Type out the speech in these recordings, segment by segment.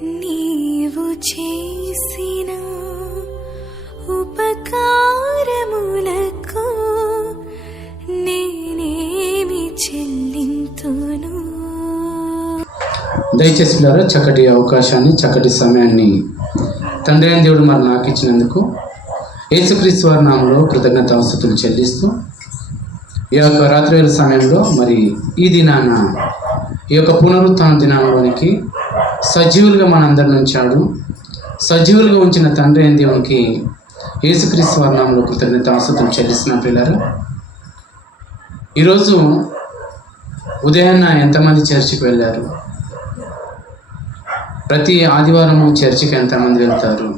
నీవు చేసిన ఉపకారములకు నేనేమి చెల్లింతును. దయచేసి పిల్లలు చక్కటి అవకాశాన్ని, చక్కటి సమయాన్ని తండ్రి అయిన దేవుడు మరి నాకు ఇచ్చినందుకు యేసుక్రీస్తు వారి నామములో కృతజ్ఞతాస్తుతులు చెల్లిస్తూ ఈ యొక్క రాత్రివేళ సమయంలో మరి ఈ దినాన ఈ యొక్క పునరుత్థాన దినాలలోనికి సజీవులుగా మనందరిని ఉంచాడు. సజీవులుగా ఉంచిన తండ్రి అయిన దేవునికి యేసుక్రీస్తు వారి నామములో కృతజ్ఞతాస్తుతులు చెల్లిస్తున్న పిల్లలు, ఈరోజు ఉదయాన్న ఎంతమంది చర్చికి వెళ్ళారు? ప్రతి ఆదివారము చర్చికి ఎంతమంది వెళ్తారు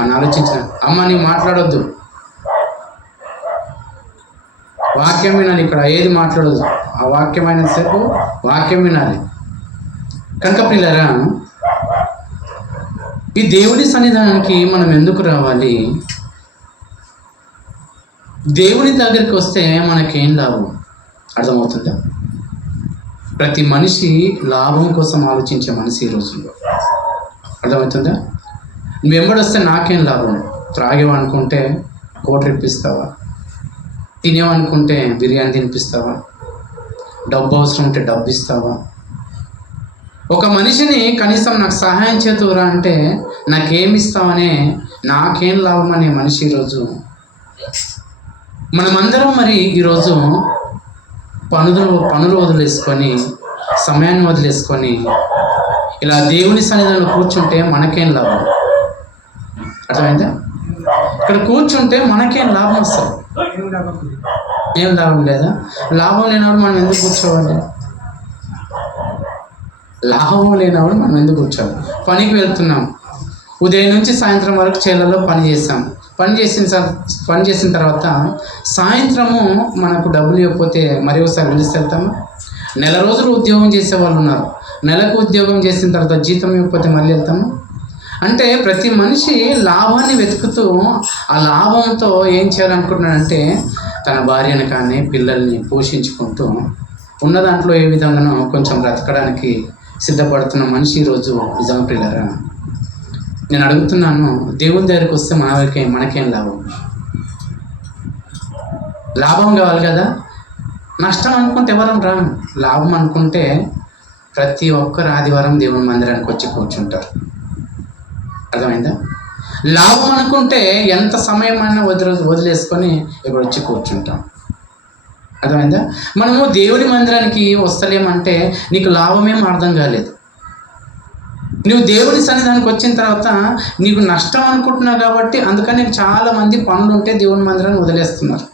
అని ఆలోచించిన. అమ్మ నీ మాట్లాడొద్దు, వాక్యం వినాలి. ఇక్కడ ఏది మాట్లాడదు, ఆ వాక్యమైన సేపు వాక్యం వినాలి. కనుక పిల్లరా, ఈ దేవుడి సన్నిధానానికి మనం ఎందుకు రావాలి? దేవుడి దగ్గరికి వస్తే మనకేం లాభం అర్థమవుతుందా? ప్రతి మనిషి లాభం కోసం ఆలోచించే మనిషి ఈ రోజుల్లో. అర్థమవుతుందా? నువ్వు వెంబడొస్తే నాకేం లాభం? త్రాగేవనుకుంటే కోట ఇప్పిస్తావా? తినేవనుకుంటే బిర్యానీ తినిపిస్తావా? డబ్బు అవసరం ఉంటే డబ్బు ఇస్తావా? ఒక మనిషిని కనీసం నాకు సహాయం చేతురా అంటే నాకేమి ఇస్తావనే, నాకేం లాభం అనే మనిషి ఈరోజు. మనమందరం మరి ఈరోజు పనులు వదిలేసుకొని, సమయాన్ని వదిలేసుకొని ఇలా దేవుని సన్నిధిలో కూర్చుంటే మనకేం లాభం? అర్థమైందా? ఇక్కడ కూర్చుంటే మనకేం లాభం వస్తుంది? ఏం లాభం లేదా? లాభం లేనప్పుడు మనం ఎందుకు కూర్చోవాలి? లాభం లేనప్పుడు మనం ఎందుకు కూర్చోవాలి? పనికి వెళ్తున్నాం, ఉదయం నుంచి సాయంత్రం వరకు చేలలో పని చేస్తాం. పని చేసిన తర్వాత సాయంత్రము మనకు డబ్బులు ఇవ్వకపోతే మరి ఒకసారి పిలిచి వెళ్తాము. నెల రోజులు ఉద్యోగం చేసే వాళ్ళు ఉన్నారు, నెలకు ఉద్యోగం చేసిన తర్వాత జీతం ఇవ్వకపోతే మళ్ళీ వెళ్తాము. అంటే ప్రతి మనిషి లాభాన్ని వెతుకుతూ ఆ లాభంతో ఏం చేయాలనుకుంటున్నాడంటే తన భార్యను కానీ పిల్లల్ని పోషించుకుంటూ ఉన్న దాంట్లో ఏ విధంగానో కొంచెం బ్రతకడానికి సిద్ధపడుతున్న మనిషి ఈరోజు నిజం పిల్లరా. నేను అడుగుతున్నాను, దేవుని దగ్గరికి వస్తే మనకేం లాభం? లాభం కావాలి కదా. నష్టం అనుకుంటే ఎవరం రాను. లాభం అనుకుంటే ప్రతి ఒక్కరు ఆదివారం దేవుని మందిరానికి వచ్చి కూర్చుంటారు. అర్థమైందా? లాభం అనుకుంటే ఎంత సమయం అయినా వదిలేసుకొని ఇక్కడ వచ్చి కూర్చుంటాం. అర్థమైందా? మనము దేవుని మందిరానికి వస్తలేమంటే నీకు లాభమేం అర్థం కాలేదు. నువ్వు దేవుడి సన్నిధానికి వచ్చిన తర్వాత నీకు నష్టం అనుకుంటున్నావు కాబట్టి అందుకని చాలామంది పనులు ఉంటే దేవుని మందిరాన్ని వదిలేస్తున్నారు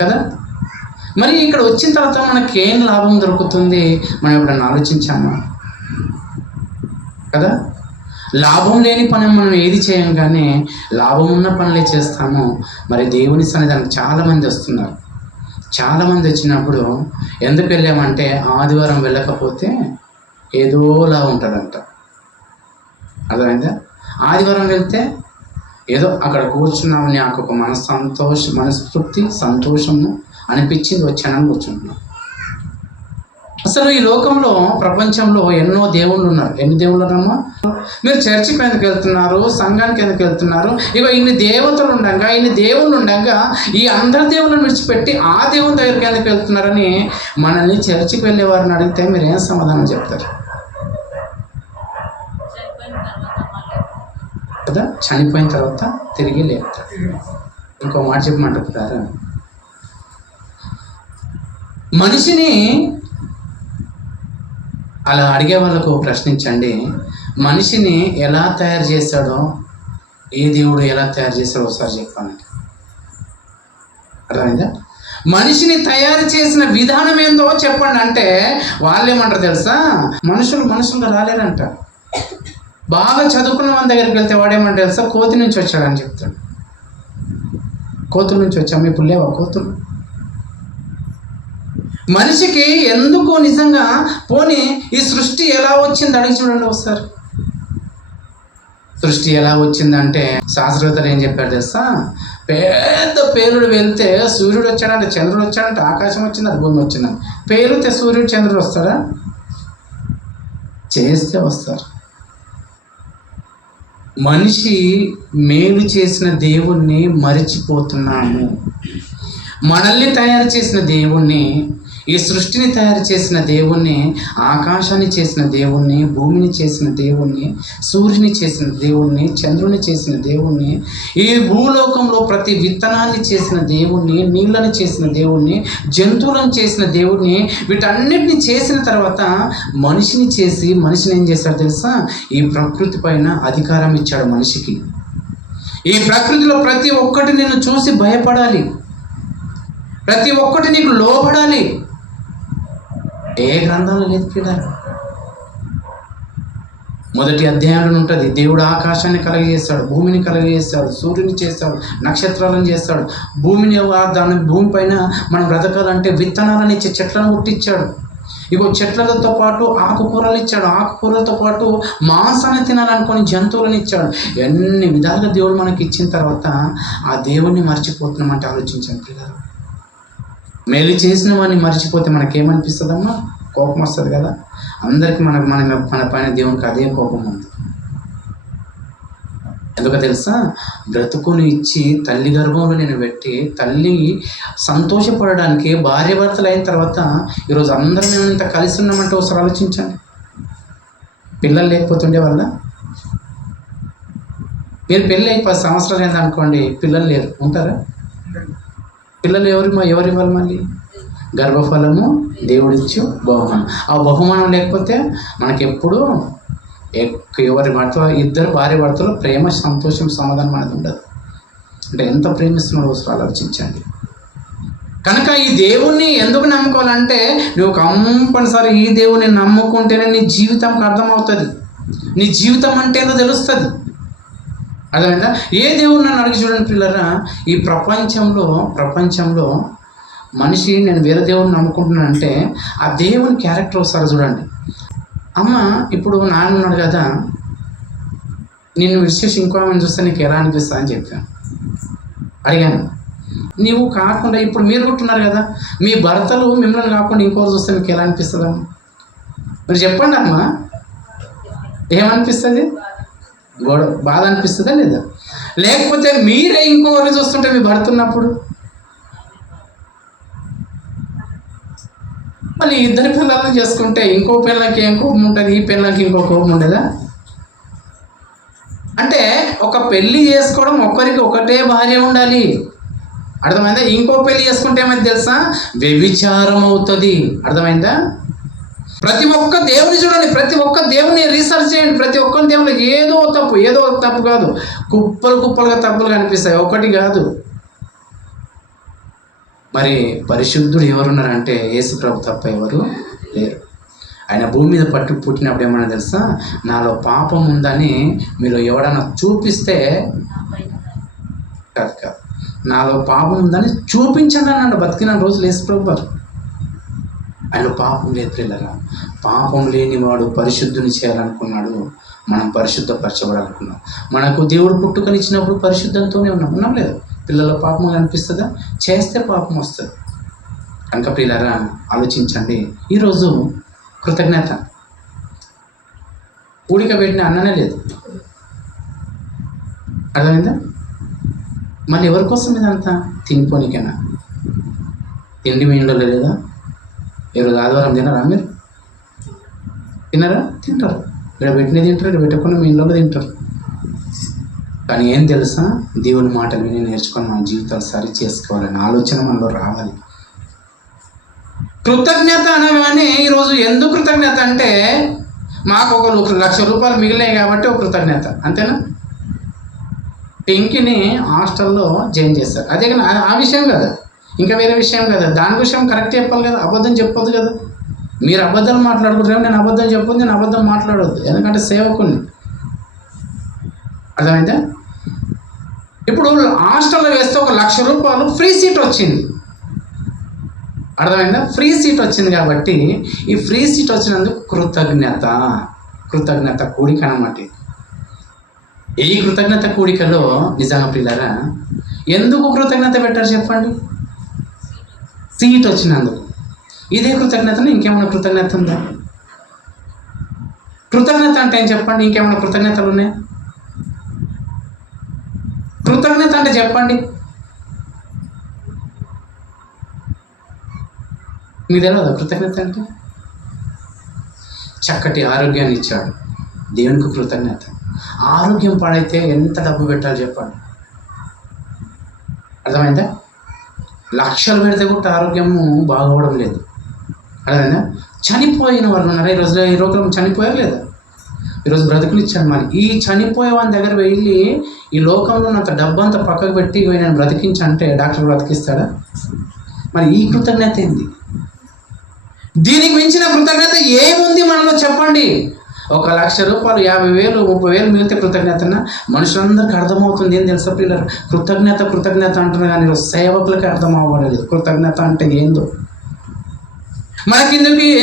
కదా. మరి ఇక్కడ వచ్చిన తర్వాత మనకేం లాభం దొరుకుతుంది? మనం ఎప్పుడన్నా ఆలోచించామా? కదా. లాభం లేని పని మనం ఏది చేయం, కానీ లాభం ఉన్న పనులే చేస్తాము. మరి దేవుని సన్నిధానికి చాలామంది వస్తున్నారు. చాలామంది వచ్చినప్పుడు ఎందుకు వెళ్ళామంటే ఆదివారం వెళ్ళకపోతే ఏదోలా ఉంటుందంట. అర్థమైందా? ఆదివారం వెళ్తే ఏదో అక్కడ కూర్చున్నాము, నాకు ఒక మనస్తృప్తి సంతోషము అనిపించింది, వచ్చానని కూర్చుంటున్నాం. అసలు ఈ లోకంలో ప్రపంచంలో ఎన్నో దేవుళ్ళు ఉన్నారు. ఎన్ని దేవుళ్ళు ఉన్నామా? మీరు చర్చికి ఎందుకు వెళ్తున్నారు? సంఘానికి ఎందుకు వెళ్తున్నారు? ఇక ఇన్ని దేవతలు ఉండగా, ఇన్ని దేవుళ్ళు ఉండగా ఈ అందరి దేవుళ్ళని విడిచిపెట్టి ఆ దేవుని దగ్గరికి ఎందుకు వెళ్తున్నారని మనల్ని చర్చికి వెళ్ళే వారిని అడిగితే మీరు ఏం సమాధానం చెప్తారు? కదా, చనిపోయిన తర్వాత తిరిగి లేపుతారు. ఇంకో మాట చెప్పమంటారా? మనిషిని అలా అడిగే వాళ్ళకు ప్రశ్నించండి, మనిషిని ఎలా తయారు చేశాడో, ఏ దేవుడు ఎలా తయారు చేశాడో ఒకసారి చెప్పాలండి. అర్థమైందా? మనిషిని తయారు చేసిన విధానం ఏందో చెప్పండి అంటే వాళ్ళు ఏమంటారు తెలుసా? మనుషులుగా రాలేరంట. బాగా చదువుకున్న వాళ్ళ దగ్గరికి వెళ్తే వాడేమంటారు తెలుసా? కోతి నుంచి వచ్చాడని చెప్తాడు. కోతుల నుంచి వచ్చాము, ఇప్పుడు లేవా కోతులు? మనిషికి ఎందుకు నిజంగా పోనీ ఈ సృష్టి ఎలా వచ్చింది అడిగి చూడండి ఒకసారి. సృష్టి ఎలా వచ్చిందంటే శాస్త్రవేత్తలు ఏం చెప్పారు తెలుసా? పెద్ద పేలుడు వెళ్తే సూర్యుడు వచ్చాడంటే, చంద్రుడు వచ్చాడంటే, ఆకాశం వచ్చిందంటే, భూమి వచ్చిందంటే. పేలితే సూర్యుడు చంద్రుడు వస్తాడా? చేస్తే వస్తారు. మనిషి మేలు చేసిన దేవుణ్ణి మరిచిపోతున్నాము. మనల్ని తయారు చేసిన దేవుణ్ణి, ఈ సృష్టిని తయారు చేసిన దేవుణ్ణి, ఆకాశాన్ని చేసిన దేవుణ్ణి, భూమిని చేసిన దేవుణ్ణి, సూర్యుని చేసిన దేవుణ్ణి, చంద్రుని చేసిన దేవుణ్ణి, ఈ భూలోకంలో ప్రతి విత్తనాన్ని చేసిన దేవుణ్ణి, నీళ్ళని చేసిన దేవుణ్ణి, జంతువులను చేసిన దేవుణ్ణి, వీటన్నిటిని చేసిన తర్వాత మనిషిని చేసి మనిషిని ఏం చేశాడు తెలుసా? ఈ ప్రకృతి పైన అధికారం ఇచ్చాడు మనిషికి. ఈ ప్రకృతిలో ప్రతి ఒక్కటి నిన్ను చూసి భయపడాలి, ప్రతి ఒక్కటి నీకు లోబడాలి. ఏ గ్రంథంలో లేదు పిల్లలు. మొదటి అధ్యాయంలో ఉంటుంది, దేవుడు ఆకాశాన్ని కలగజేస్తాడు, భూమిని కలగజేస్తాడు, సూర్యుని చేస్తాడు, నక్షత్రాలను చేస్తాడు, భూమిని దాని భూమి పైన మనం బ్రతకాలంటే విత్తనాలను ఇచ్చి చెట్లను పుట్టించాడు. ఇగో చెట్లతో పాటు ఆకుకూరలు ఇచ్చాడు, ఆకుకూరలతో పాటు మాంసాన్ని తినాలనుకొని జంతువులను ఇచ్చాడు. ఎన్ని విధాలుగా దేవుడు మనకి ఇచ్చిన తర్వాత ఆ దేవుణ్ణి మర్చిపోతున్నామంటే ఆలోచించండి పిల్లలు. మేలు చేసిన వాడిని మర్చిపోతే మనకేమనిపిస్తుందమ్మా? కోపం వస్తుంది కదా. అందరికీ మన పైన దేవునికి అదే కోపం ఉంది. ఎందుకో తెలుసా? బ్రతుకుని ఇచ్చి తల్లి గర్భంలో నేను పెట్టి తల్లి సంతోషపడడానికి భార్య భర్తలు అయిన తర్వాత ఈరోజు అందరం మేము ఇంత కలిసి ఉన్నామంటే ఒకసారి ఆలోచించండి. పిల్లలు లేకపోతుండే వల్ల మీరు పెళ్ళి అయి 10 సంవత్సరాలు అయింది అనుకోండి, పిల్లలు లేరు, ఉంటారా? పిల్లలు ఎవరు ఇవ్వాలి? మళ్ళీ గర్భఫలము దేవుడిచ్చు బహుమానం. ఆ బహుమానం లేకపోతే మనకెప్పుడు ఎవరి భర్త, ఇద్దరు భార్య భర్తలు ప్రేమ, సంతోషం, సమాధానం అనేది ఉండదు. అంటే ఎంత ప్రేమిస్తున్నాడో ఒకసారి ఆలోచించండి. కనుక ఈ దేవుణ్ణి ఎందుకు నమ్ముకోవాలంటే నువ్వు కంపల్సరీ ఈ దేవుణ్ణి నమ్ముకుంటేనే నీ జీవితంకి అర్థమవుతుంది, నీ జీవితం అంటే ఏదో తెలుస్తుంది. అర్థమైందా? ఏ దేవుడు నన్ను అడిగి చూడండి పిల్లరా, ఈ ప్రపంచంలో మనిషి నేను వేరే దేవుడిని నమ్ముకుంటున్నానంటే ఆ దేవుని క్యారెక్టర్ ఒకసారి చూడండి. అమ్మ ఇప్పుడు నాన్న ఉన్నాడు కదా, నిన్ను విడిచేసి ఇంకో ఆమెను చూస్తే నీకు ఎలా అనిపిస్తుంది అని చెప్పాను, అడిగాను. నీవు కాకుండా ఇప్పుడు మీరు ఉంటున్నారు కదా, మీ భర్తలు మిమ్మల్ని కాకుండా ఇంకోరు చూస్తే మీకు ఎలా అనిపిస్తుందమ్మా? మీరు చెప్పండి అమ్మా, ఏమనిపిస్తుంది? బాధ అనిపిస్తుందా లేదా? లేకపోతే మీరే ఇంకొకరిని చూస్తుంటే మీ భర్త ఉన్నప్పుడు మళ్ళీ ఇద్దరు పిల్లలను చేసుకుంటే ఇంకో పిల్లలకి ఏం కోపం ఉంటుంది, ఈ పిల్లలకి ఇంకో కోపం ఉండదా? అంటే ఒక పెళ్లి చేసుకోవడం ఒక్కరికి ఒకటే భార్య ఉండాలి, అర్థమైందా? ఇంకో పెళ్లి చేసుకుంటే ఏమైంది తెలుసా? వ్యభిచారం అవుతుంది, అర్థమైందా? ప్రతి ఒక్క దేవుని చూడండి, ప్రతి ఒక్క దేవుని రీసెర్చ్ చేయండి. ప్రతి ఒక్క దేవుని ఏదో తప్పు కాదు, కుప్పలుగా తప్పులు కనిపిస్తాయి, ఒకటి కాదు. మరి పరిశుద్ధుడు ఎవరున్నారంటే యేసు ప్రభు తప్ప ఎవరు లేరు. ఆయన భూమి మీద పుట్టినప్పుడు ఏమన్నా తెలుసా? నాలో పాపం ఉందని మీరు ఎవడన్నా చూపిస్తే కాదు, నాలో పాపం ఉందని చూపించండి అన్నాడు బతికిన రోజులు యేసు ప్రభు వారు. ఆయన పాపం లేదు పిల్లరా. పాపం లేనివాడు పరిశుద్ధుని చేయాలనుకున్నాడు, మనం పరిశుద్ధపరచబడాలనుకున్నాం. మనకు దేవుడు పుట్టుకనిచ్చినప్పుడు పరిశుద్ధంతోనే ఉన్నాం లేదు? పిల్లల పాపం అనిపిస్తుందా? చేస్తే పాపం వస్తుంది. కనుక పిల్లరా ఆలోచించండి. ఈరోజు కృతజ్ఞత, ఊడిక పెట్టిన అన్ననే లేదు, అర్థమైందా? మళ్ళీ ఎవరి కోసం ఇదంతా? తినిపోనికైనా. తిండి మీ ఇంట్లో లేదా? ఈరోజు ఆదివారం తినరా? మీరు తినరా? తింటారు. ఇక్కడ పెట్టిన తింటారు, ఇక్కడ పెట్టకుండా మీ ఇంట్లో తింటారు. కానీ ఏం తెలుసా? దేవుని మాటలు విని నేర్చుకొని మన జీవితాలు సరి చేసుకోవాలని ఆలోచన మనలో రావాలి. కృతజ్ఞత అనగానే ఈరోజు ఎందుకు కృతజ్ఞత అంటే మాకు ఒక ₹1,00,000 మిగిలాయి కాబట్టి ఒక కృతజ్ఞత, అంతేనా? పింకిని హాస్టల్లో జాయిన్ చేస్తారు, అదే కానీ ఆ విషయం కదా, ఇంకా వేరే విషయం కదా. దాని విషయం కరెక్ట్ చెప్పాలి కదా, అబద్ధం చెప్పొద్దు కదా. మీరు అబద్ధాలు మాట్లాడుకుంటారు, నేను అబద్ధం చెప్పొద్దు, నేను అబద్ధం మాట్లాడవద్దు, ఎందుకంటే సేవకుని. అర్థమైందా? ఇప్పుడు హాస్టల్లో వేస్తే ఒక ₹1,00,000 ఫ్రీ సీట్ వచ్చింది, అర్థమైందా? ఫ్రీ సీట్ వచ్చింది కాబట్టి ఈ ఫ్రీ సీట్ వచ్చినందుకు కృతజ్ఞత కూడిక అన్నమాట. ఈ కృతజ్ఞత కూడికలో నిజంగా పిల్లరా ఎందుకు కృతజ్ఞత పెట్టారు చెప్పండి? సీట్ వచ్చినందుకు. ఇదే కృతజ్ఞతను ఇంకేమైనా కృతజ్ఞత ఉందా? కృతజ్ఞత అంటే ఏం చెప్పండి? ఇంకేమైనా కృతజ్ఞతలు ఉన్నాయి? చెప్పండి? మీకు తెలియదా కృతజ్ఞత అంటే? చక్కటి ఆరోగ్యాన్ని ఇచ్చాడు, దేవునికి కృతజ్ఞత. ఆరోగ్యం పాడైతే ఎంత డబ్బు పెట్టాలి చెప్పండి? అర్థమైందా? లక్షలు పెడితే కూడా ఆరోగ్యము బాగోవడం లేదు. అర్థమైందా? చనిపోయిన వాళ్ళు ఉన్నారు ఈరోజు, ఈ రోగం చనిపోయారు లేదా? ఈరోజు బ్రతుకునిచ్చాడు. మరి ఈ చనిపోయే వాళ్ళ దగ్గర వెళ్ళి ఈ లోకంలో ఉన్నంత డబ్బు అంతా పక్కకు పెట్టి నేను బ్రతికించంటే డాక్టర్ బ్రతికిస్తాడా? మరి ఈ కృతజ్ఞత ఏంది? దీనికి మించిన కృతజ్ఞత ఏముంది మనలో చెప్పండి? 1,00,000 రూపాయలు 50,000 30,000 మిగిలితే కృతజ్ఞతన? మనుషులందరికీ అర్థమవుతుంది. ఏం తెలుసా పిల్లలు? కృతజ్ఞత కృతజ్ఞత అంటున్నారు కానీ సేవకులకి అర్థం అవ్వలేదు కృతజ్ఞత అంటే ఏందో.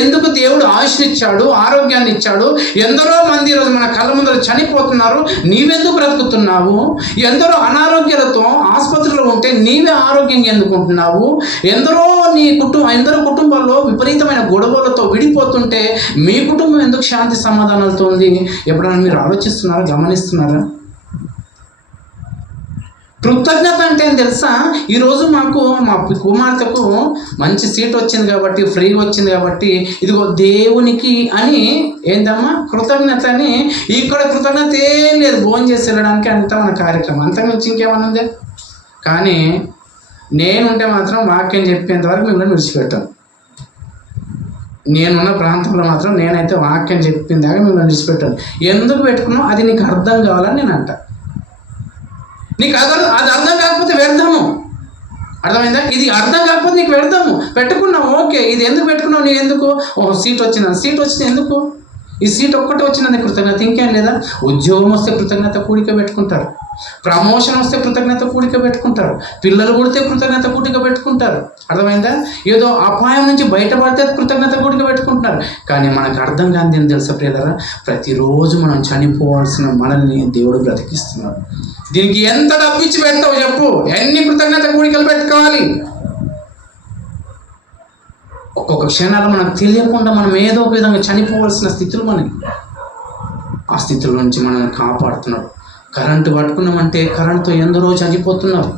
ఎందుకు దేవుడు ఆయుష్నిచ్చాడు, ఆరోగ్యాన్ని ఇచ్చాడు. ఎందరో మంది ఈరోజు మన కళ్ళ ముందర చనిపోతున్నారు, నీవెందుకు బ్రతుకుతున్నావు? ఎందరో అనారోగ్యాలతో ఆసుపత్రిలో ఉంటే నీవే ఆరోగ్యంగా ఎందుకుంటున్నావు? ఎందరో కుటుంబాల్లో విపరీతమైన గొడవలతో విడిపోతుంటే మీ కుటుంబం ఎందుకు శాంతి సమాధానాలతో ఉంది? ఎప్పుడైనా మీరు ఆలోచిస్తున్నారా, గమనిస్తున్నారా? కృతజ్ఞత అంటే ఏం తెలుసా? ఈరోజు మా కుమార్తెకు మంచి సీట్ వచ్చింది కాబట్టి, ఫ్రీ వచ్చింది కాబట్టి, ఇదిగో దేవునికి అని ఏందమ్మా కృతజ్ఞత అని. ఇక్కడ కృతజ్ఞత ఏం లేదు, భోజనం చేసి వెళ్ళడానికి అంతా మన కార్యక్రమం, అంతకుమించి ఇంకేమన్నా ఉందే? కానీ నేనుంటే మాత్రం వాక్యం చెప్పేంత వరకు మిమ్మల్ని విడిచిపెట్టాను. నేనున్న ప్రాంతంలో మాత్రం నేనైతే వాక్యం చెప్పిన దాకా మిమ్మల్ని విడిచిపెట్టాను. ఎందుకు పెట్టుకున్నావు అది నీకు అర్థం కావాలని నేను అంట. నీకు అది అర్థం కాకపోతే వ్యర్థము. అర్థమైందా? ఇది అర్థం కాకపోతే నీకు వ్యర్థము. పెట్టుకున్నావు ఓకే, ఇది ఎందుకు పెట్టుకున్నావు? నీకు ఎందుకు? సీట్ వచ్చింది ఎందుకు? ఈ సీట్ ఒక్కటే వచ్చినది కృతజ్ఞత, ఇంకేం లేదా? ఉద్యోగం వస్తే కృతజ్ఞత కూడిక పెట్టుకుంటారు, ప్రమోషన్ వస్తే కృతజ్ఞత కూడిక పెట్టుకుంటారు, పిల్లలు పుడితే కృతజ్ఞత కూడిక పెట్టుకుంటారు. అర్థమైందా? ఏదో అపాయం నుంచి బయటపడితే కృతజ్ఞత కూడిక పెట్టుకుంటున్నారు. కానీ మనకు అర్థం కాని ఏం తెలుసా ప్రియులారా? ప్రతిరోజు మనం చనిపోవాల్సిన మనల్ని దేవుడు బ్రతికిస్తున్నాడు. దీనికి ఎంత డబ్బు ఇచ్చి పెడతావు చెప్పు? ఎన్ని కృతజ్ఞత కూడికలు పెట్టుకోవాలి? ఒక్కొక్క క్షణాలు మనకు తెలియకుండా మనం ఏదో ఒక విధంగా చనిపోవాల్సిన స్థితులు మనకి. ఆ స్థితుల నుంచి మనల్ని కాపాడుతున్నాడు. కరెంటు పట్టుకున్నామంటే కరెంటుతో ఎందరో చనిపోతున్నారు.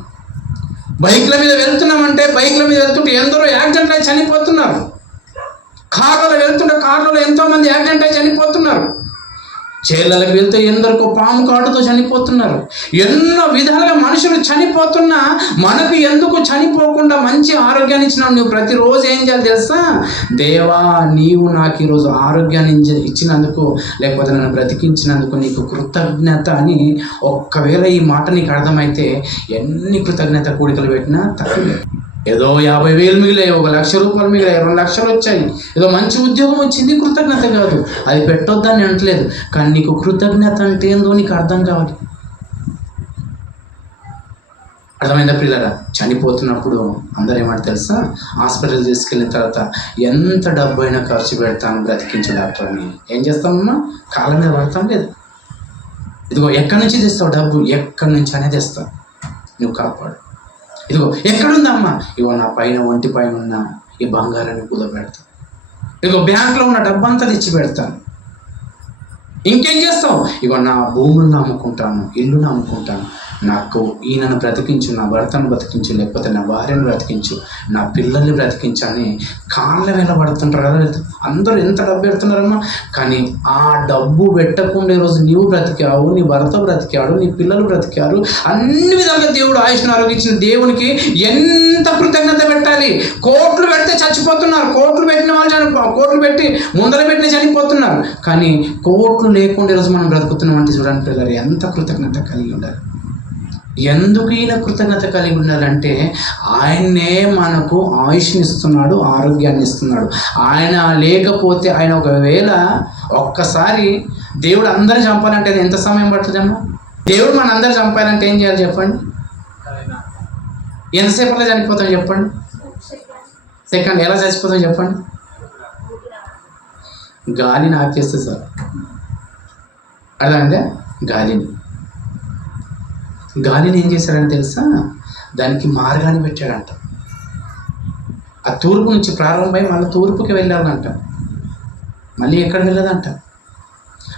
బైక్ల మీద వెళ్తున్నామంటే బైక్ల మీద వెళ్తుంటే ఎందరో యాక్సిడెంట్ అయి చనిపోతున్నారు. కార్లలో వెళ్తుంటే కార్లలో ఎంతోమంది యాక్సిడెంట్ అయి చనిపోతున్నారు. చేళ్ళకి వెళ్తే ఎందరికో పాము కాటుతో చనిపోతున్నారు. ఎన్నో విధాలుగా మనుషులు చనిపోతున్నా మనకు ఎందుకు చనిపోకుండా మంచి ఆరోగ్యాన్ని ఇచ్చినావు? నువ్వు ప్రతిరోజు ఏం చేయాలి తెలుసా? దేవా, నీవు నాకు ఈరోజు ఆరోగ్యాన్ని ఇచ్చినందుకు, లేకపోతే నన్ను బ్రతికించినందుకు నీకు కృతజ్ఞత అని. ఒక్కవేళ ఈ మాట నీకు అర్థమైతే ఎన్ని కృతజ్ఞత కూడికలు పెట్టినా తక్కువే. ఏదో 50,000 మిగిలాయి, 1,00,000 రూపాయలు మిగిలాయి, 2 లక్షలు వచ్చాయి, ఏదో మంచి ఉద్యోగం వచ్చింది, కృతజ్ఞత కాదు. అది పెట్టొద్దని అంటలేదు, కానీ నీకు కృతజ్ఞత అంటే ఏందో నీకు అర్థం కావాలి. అర్థమైందా పిల్లరా? చనిపోతున్నప్పుడు అందరూ ఏమంటే తెలుసా? హాస్పిటల్ తీసుకెళ్ళిన తర్వాత ఎంత డబ్బు అయినా ఖర్చు పెడతాను బ్రతికించే డాక్టర్ని. ఏం చేస్తామమ్మా? కాళ్ళ మీద పడతాం లేదు. ఇదిగో ఎక్కడి నుంచి తెస్తావు డబ్బు? ఎక్కడి నుంచి అనేది తెస్తావు, నువ్వు కాపాడు. ఇదిగో ఎక్కడుందమ్మా? ఇగో నా పైన ఒంటి పైన ఉన్న ఈ బంగారాన్ని కుదపెడతాను. ఇదిగో బ్యాంకులో ఉన్న డబ్బంతా తెచ్చి పెడతాను. ఇంకేం చేస్తావు? ఇగో నా భూములను అమ్ముకుంటాను, ఇల్లును అమ్ముకుంటాను. నాకు ఈయనను బ్రతికించు, నా భర్తను బ్రతికించు, లేకపోతే నా భార్యను బ్రతికించు, నా పిల్లల్ని బ్రతికించు అని కాళ్ళ వేళ పడుతుంటారు కదా. అందరూ ఎంత డబ్బు పెడుతున్నారమ్మా, కానీ ఆ డబ్బు పెట్టకుండా ఈరోజు నీవు బ్రతికావు, నీ భర్త బ్రతికాడు, నీ పిల్లలు బ్రతికారు. అన్ని విధాలుగా దేవుడు ఆయుష్ను ఆరోగించిన దేవునికి ఎంత కృతజ్ఞత పెట్టాలి? కోట్లు పెడితే చచ్చిపోతున్నారు. కోట్లు పెట్టిన వాళ్ళు కోట్లు పెట్టి ముందర పెట్టిన చనిపోతున్నారు. కానీ కోట్లు లేకుండా ఈరోజు మనం బ్రతుకుతున్నాం అంటే చూడండి పిల్లలు, ఎంత కృతజ్ఞత కలిగి ఉండాలి. ఎందుకు ఈయన కృతజ్ఞత కలిగి ఉండాలంటే ఆయనే మనకు ఆయుష్ని ఇస్తున్నాడు, ఆరోగ్యాన్ని ఇస్తున్నాడు. ఆయన లేకపోతే, ఆయన ఒకవేళ ఒక్కసారి దేవుడు అందరూ చంపాలంటే అది ఎంత సమయం పడుతుందమ్మా? దేవుడు మన అందరూ చంపాలంటే ఏం చేయాలి చెప్పండి? ఎంతసేపట్లో చనిపోతాం చెప్పండి? సెకండ్. ఎలా చచ్చిపోతాం చెప్పండి? గాలిని ఆపేస్తే సార్. అర్థమైందా? గాలిని ఏం చేశాడని తెలుసా? దానికి మార్గాన్ని పెట్టాడంట. ఆ తూర్పు నుంచి ప్రారంభమై మళ్ళీ తూర్పుకి వెళ్ళాలంట, మళ్ళీ ఎక్కడ వెళ్ళదంట.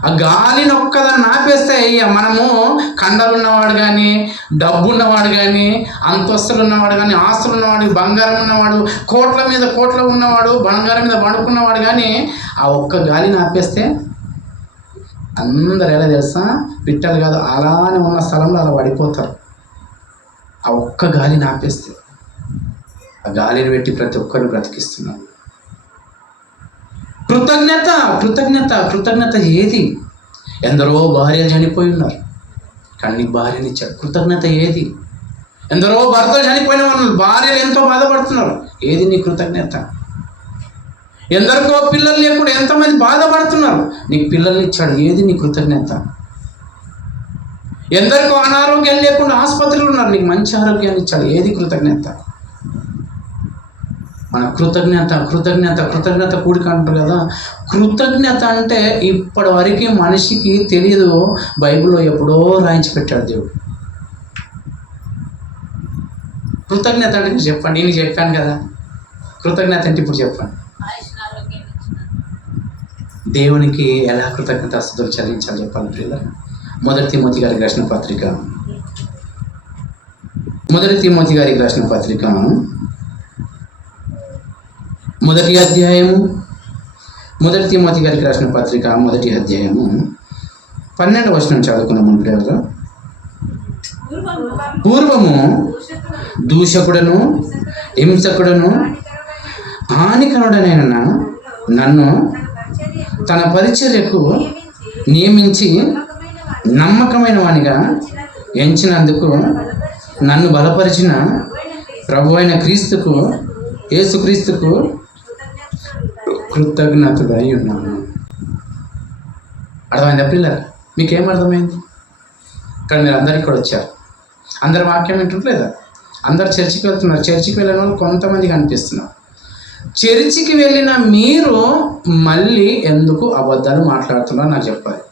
ఆ గాలిని ఒక్కదాన్ని ఆపేస్తే మనము కండలు ఉన్నవాడు కానీ, డబ్బు ఉన్నవాడు కానీ, అంతస్తులు ఉన్నవాడు కానీ, ఆస్తులు ఉన్నవాడు, బంగారం ఉన్నవాడు, కోట్ల మీద కోట్ల ఉన్నవాడు, బంగారం మీద పడుకున్నవాడు కానీ ఆ ఒక్క గాలిని ఆపేస్తే అందరు ఎలా తెలుసా, పిట్టలు కాదు అలానే ఉన్న స్థలంలో అలా పడిపోతారు. ఆ ఒక్క గాలిని ఆపేస్తే ఆ గాలిని పెట్టి ప్రతి ఒక్కరిని బ్రతికిస్తున్నాడు. కృతజ్ఞత కృతజ్ఞత కృతజ్ఞత ఏది? ఎందరో భార్యలు చనిపోయి ఉన్నారు కానీ నీకు భార్యని ఇచ్చాడు. కృతజ్ఞత ఏది? ఎందరో భర్తలు చనిపోయిన వాళ్ళు భార్యలు ఎంతో బాధపడుతున్నారు. ఏది నీ కృతజ్ఞత? ఎందరికో పిల్లలు లేకుండా ఎంతమంది బాధపడుతున్నారు, నీకు పిల్లల్ని ఇచ్చాడు. ఏది నీ కృతజ్ఞత? ఎందరికో అనారోగ్యాలు లేకుండా ఆసుపత్రులు ఉన్నారు, నీకు మంచి ఆరోగ్యాన్ని ఇచ్చాడు. ఏది కృతజ్ఞత? మన కృతజ్ఞత కృతజ్ఞత కృతజ్ఞత కూడిక అంటారు కదా. కృతజ్ఞత అంటే ఇప్పటి వరకు మనిషికి తెలియదు. బైబిల్లో ఎప్పుడో రాయించి పెట్టాడు దేవుడు. కృతజ్ఞత అంటే మీరు చెప్పండి. నేను చెప్పాను కదా కృతజ్ఞత అంటే. ఇప్పుడు చెప్పండి, దేవునికి ఎలా కృతజ్ఞతాస్తుతులు చెల్లించాలి చెప్పాలి ప్రియులారా. మొదటి తిమోతి గారికి రాసిన పత్రిక, మొదటి తిమోతి గారికి రాసిన పత్రిక మొదటి అధ్యాయము, మొదటి తిమోతి గారికి రాసిన పత్రిక మొదటి అధ్యాయము 12వ వచనం చదువుకున్నాము ప్రియులారా. పూర్వము దూషకుడను హింసకుడను హానికరుడనైన నన్ను తన పరిచర్యకు నియమించి నమ్మకమైన వానిగా ఎంచినందుకు నన్ను బలపరిచిన ప్రభు అయిన క్రీస్తుకు, యేసుక్రీస్తుకు కృతజ్ఞతుడై ఉన్నాను. అర్థమైందా పిల్లలు? మీకేం అర్థమైంది? ఇక్కడ మీరు అందరు ఇక్కడ వచ్చారు, అందరు వాక్యం వింటుంటలేదా? అందరు చర్చికి వెళ్తున్నారు. చర్చికి వెళ్ళిన వాళ్ళు కొంతమంది కనిపిస్తున్నారు. చర్చికి వెళ్ళిన మీరు మళ్ళీ ఎందుకు అబద్ధాలు మాట్లాడుతున్నారో నాకు చెప్పాలి.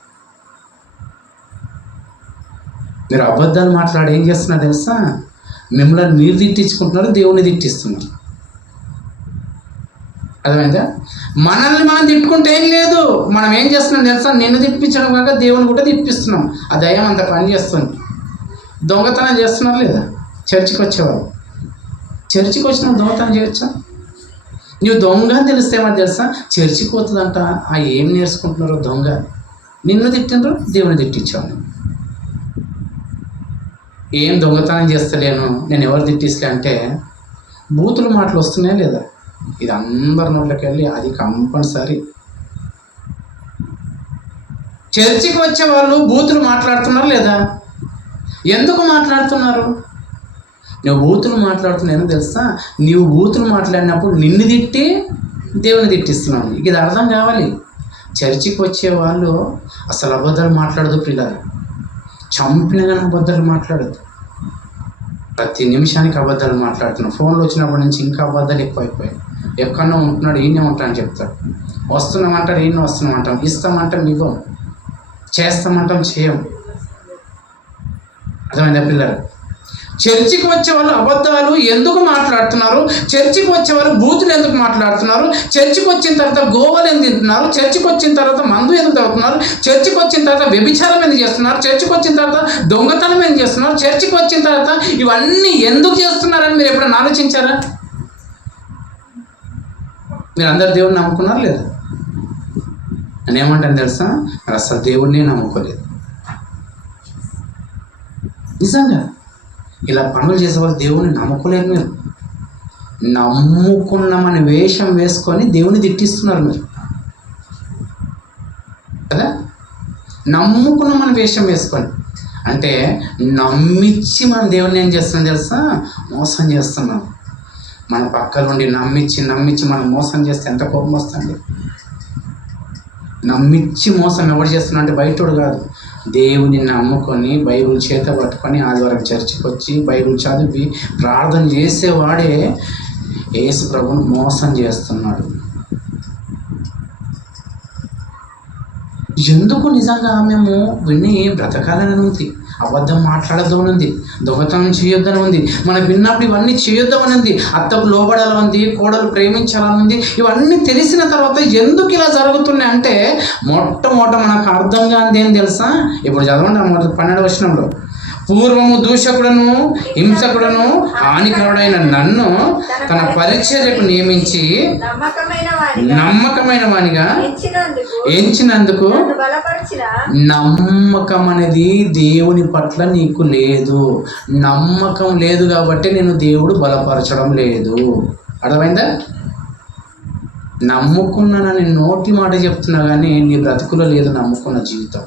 మీరు అబద్ధాలు మాట్లాడి ఏం చేస్తున్నారు తెలుసా? మిమ్మల్ని మీరు తిట్టించుకుంటున్నారు, దేవుని తిట్టిస్తున్నారు. అర్థమైందా? మనల్ని మనం తిట్టుకుంటే ఏం లేదు. మనం ఏం చేస్తున్నాం తెలుసా? నిన్ను తిప్పించడం కాక దేవుని కూడా తిప్పిస్తున్నాం. ఆ దయ్యం అంత పని చేస్తుంది. దొంగతనం చేస్తున్నారు లేదా? చర్చికి వచ్చేవారు, చర్చికి వచ్చిన దొంగతనం చేయొచ్చా? నువ్వు దొంగ అని తెలిస్తే ఏమని తెలుసా? చర్చికి పోతుందంట. ఆ ఏం నేర్చుకుంటున్నారో దొంగ. నిన్ను తిట్టినరు, దేవుని తిట్టించాను. ఏం దొంగతనం చేస్తలేను, నేను ఎవరు తిట్టిస్తా అంటే బూతులు మాటలు వస్తున్నాయా లేదా? ఇది అందరి నోట్లోకి వెళ్ళి అది కంపల్సరీ. చర్చికి వచ్చే వాళ్ళు బూతులు మాట్లాడుతున్నారు లేదా? ఎందుకు మాట్లాడుతున్నారు? నువ్వు బూతులు మాట్లాడుతున్నావు తెలుసా? నీవు బూతులు మాట్లాడినప్పుడు నిన్ను తిట్టి దేవుని తిట్టిస్తున్నావు. ఇది అర్థం కావాలి. చర్చికి వచ్చే వాళ్ళు అసలు అబద్ధాలు మాట్లాడదు పిల్లలు. చంపిన కానీ అబద్ధాలు మాట్లాడదు. ప్రతి నిమిషానికి అబద్ధాలు మాట్లాడుతున్నాం. ఫోన్లో వచ్చినప్పటి నుంచి ఇంకా అబద్ధాలు ఎక్కువైపోయాయి. ఎక్కడో ఉంటున్నాడు, ఈయనే ఉంటానని చెప్తాడు. వస్తున్నామంటాడు, ఈయన వస్తున్నామంటాం. ఇస్తామంటాం, ఇవ్వం. చేస్తామంటాం, చేయం. అర్థమైందా పిల్లలు? చర్చికి వచ్చే వాళ్ళు అబద్ధాలు ఎందుకు మాట్లాడుతున్నారు? చర్చికి వచ్చే వాళ్ళు బూతులు ఎందుకు మాట్లాడుతున్నారు? చర్చికి వచ్చిన తర్వాత గోవలు ఎందుకు తింటున్నారు? చర్చికి వచ్చిన తర్వాత మందు ఎందుకు తాగుతున్నారు? చర్చికి వచ్చిన తర్వాత వ్యభిచారం ఎందుకు చేస్తున్నారు? చర్చికి వచ్చిన తర్వాత దొంగతనం ఎందుకు చేస్తున్నారు? చర్చికి వచ్చిన తర్వాత ఇవన్నీ ఎందుకు చేస్తున్నారని మీరు ఎప్పుడైనా ఆలోచించారా? మీరు అందరు దేవుడిని నమ్ముకున్నారు లేదా? నేను ఏమంటాను తెలుసా? మరి అసలు దేవుడిని నమ్ముకోలేదు. నిజంగా ఇలా పనులు చేసేవాళ్ళు దేవుని నమ్ముకోలేరు. మీరు నమ్ముకున్నామని వేషం వేసుకొని దేవుని తిట్టిస్తున్నారు మీరు కదా. నమ్ముకున్నామని వేషం వేసుకొని అంటే నమ్మించి మనం దేవుని ఏం చేస్తున్నాం తెలుసా? మోసం చేస్తున్నాం. మన పక్కల నుండి నమ్మించి మనం మోసం చేస్తే ఎంత కోపం వస్తుంది. నమ్మించి మోసం ఎవరు చేస్తున్నా అంటే బయటోడు కాదు, దేవుని నమ్ముకొని బైబిల్ చేత పట్టుకొని ఆదివారం చర్చికి వచ్చి బైబిల్ చదివి ప్రార్థన చేసేవాడే యేసు ప్రభువును మోసం చేస్తున్నాడు. ఎందుకు నిజంగా మేము విని బ్రతకాలని ఉంది. అబద్ధం మాట్లాడద్దని ఉంది, దొంగతనం చేయొద్దని ఉంది, మనకు విన్నప్పుడు ఇవన్నీ చేయొద్దామని ఉంది, అత్తకు లోబడాలని ఉంది, కోడలు ప్రేమించాలని ఉంది. ఇవన్నీ తెలిసిన తర్వాత ఎందుకు ఇలా జరుగుతున్నాయి అంటే మొట్టమొదట మనకు అర్థం కానిది ఏం తెలుసా? ఇప్పుడు చదవండి 12వ వచనంలో, పూర్వము దూషకుడను హింసకుడను హానికరుడైన నన్ను తన పరిచర్యకు నియమించి నమ్మకమైన వానిగా ఎంచినందుకు. నమ్మకం అనేది దేవుని పట్ల నీకు లేదు. నమ్మకం లేదు కాబట్టి నేను దేవుడు బలపరచడం లేదు. అర్థమైందా? నమ్ముకున్నానని నోటి మాట చెప్తున్నా కానీ నీ బ్రతుకులో లేదు నమ్ముకున్న జీవితం.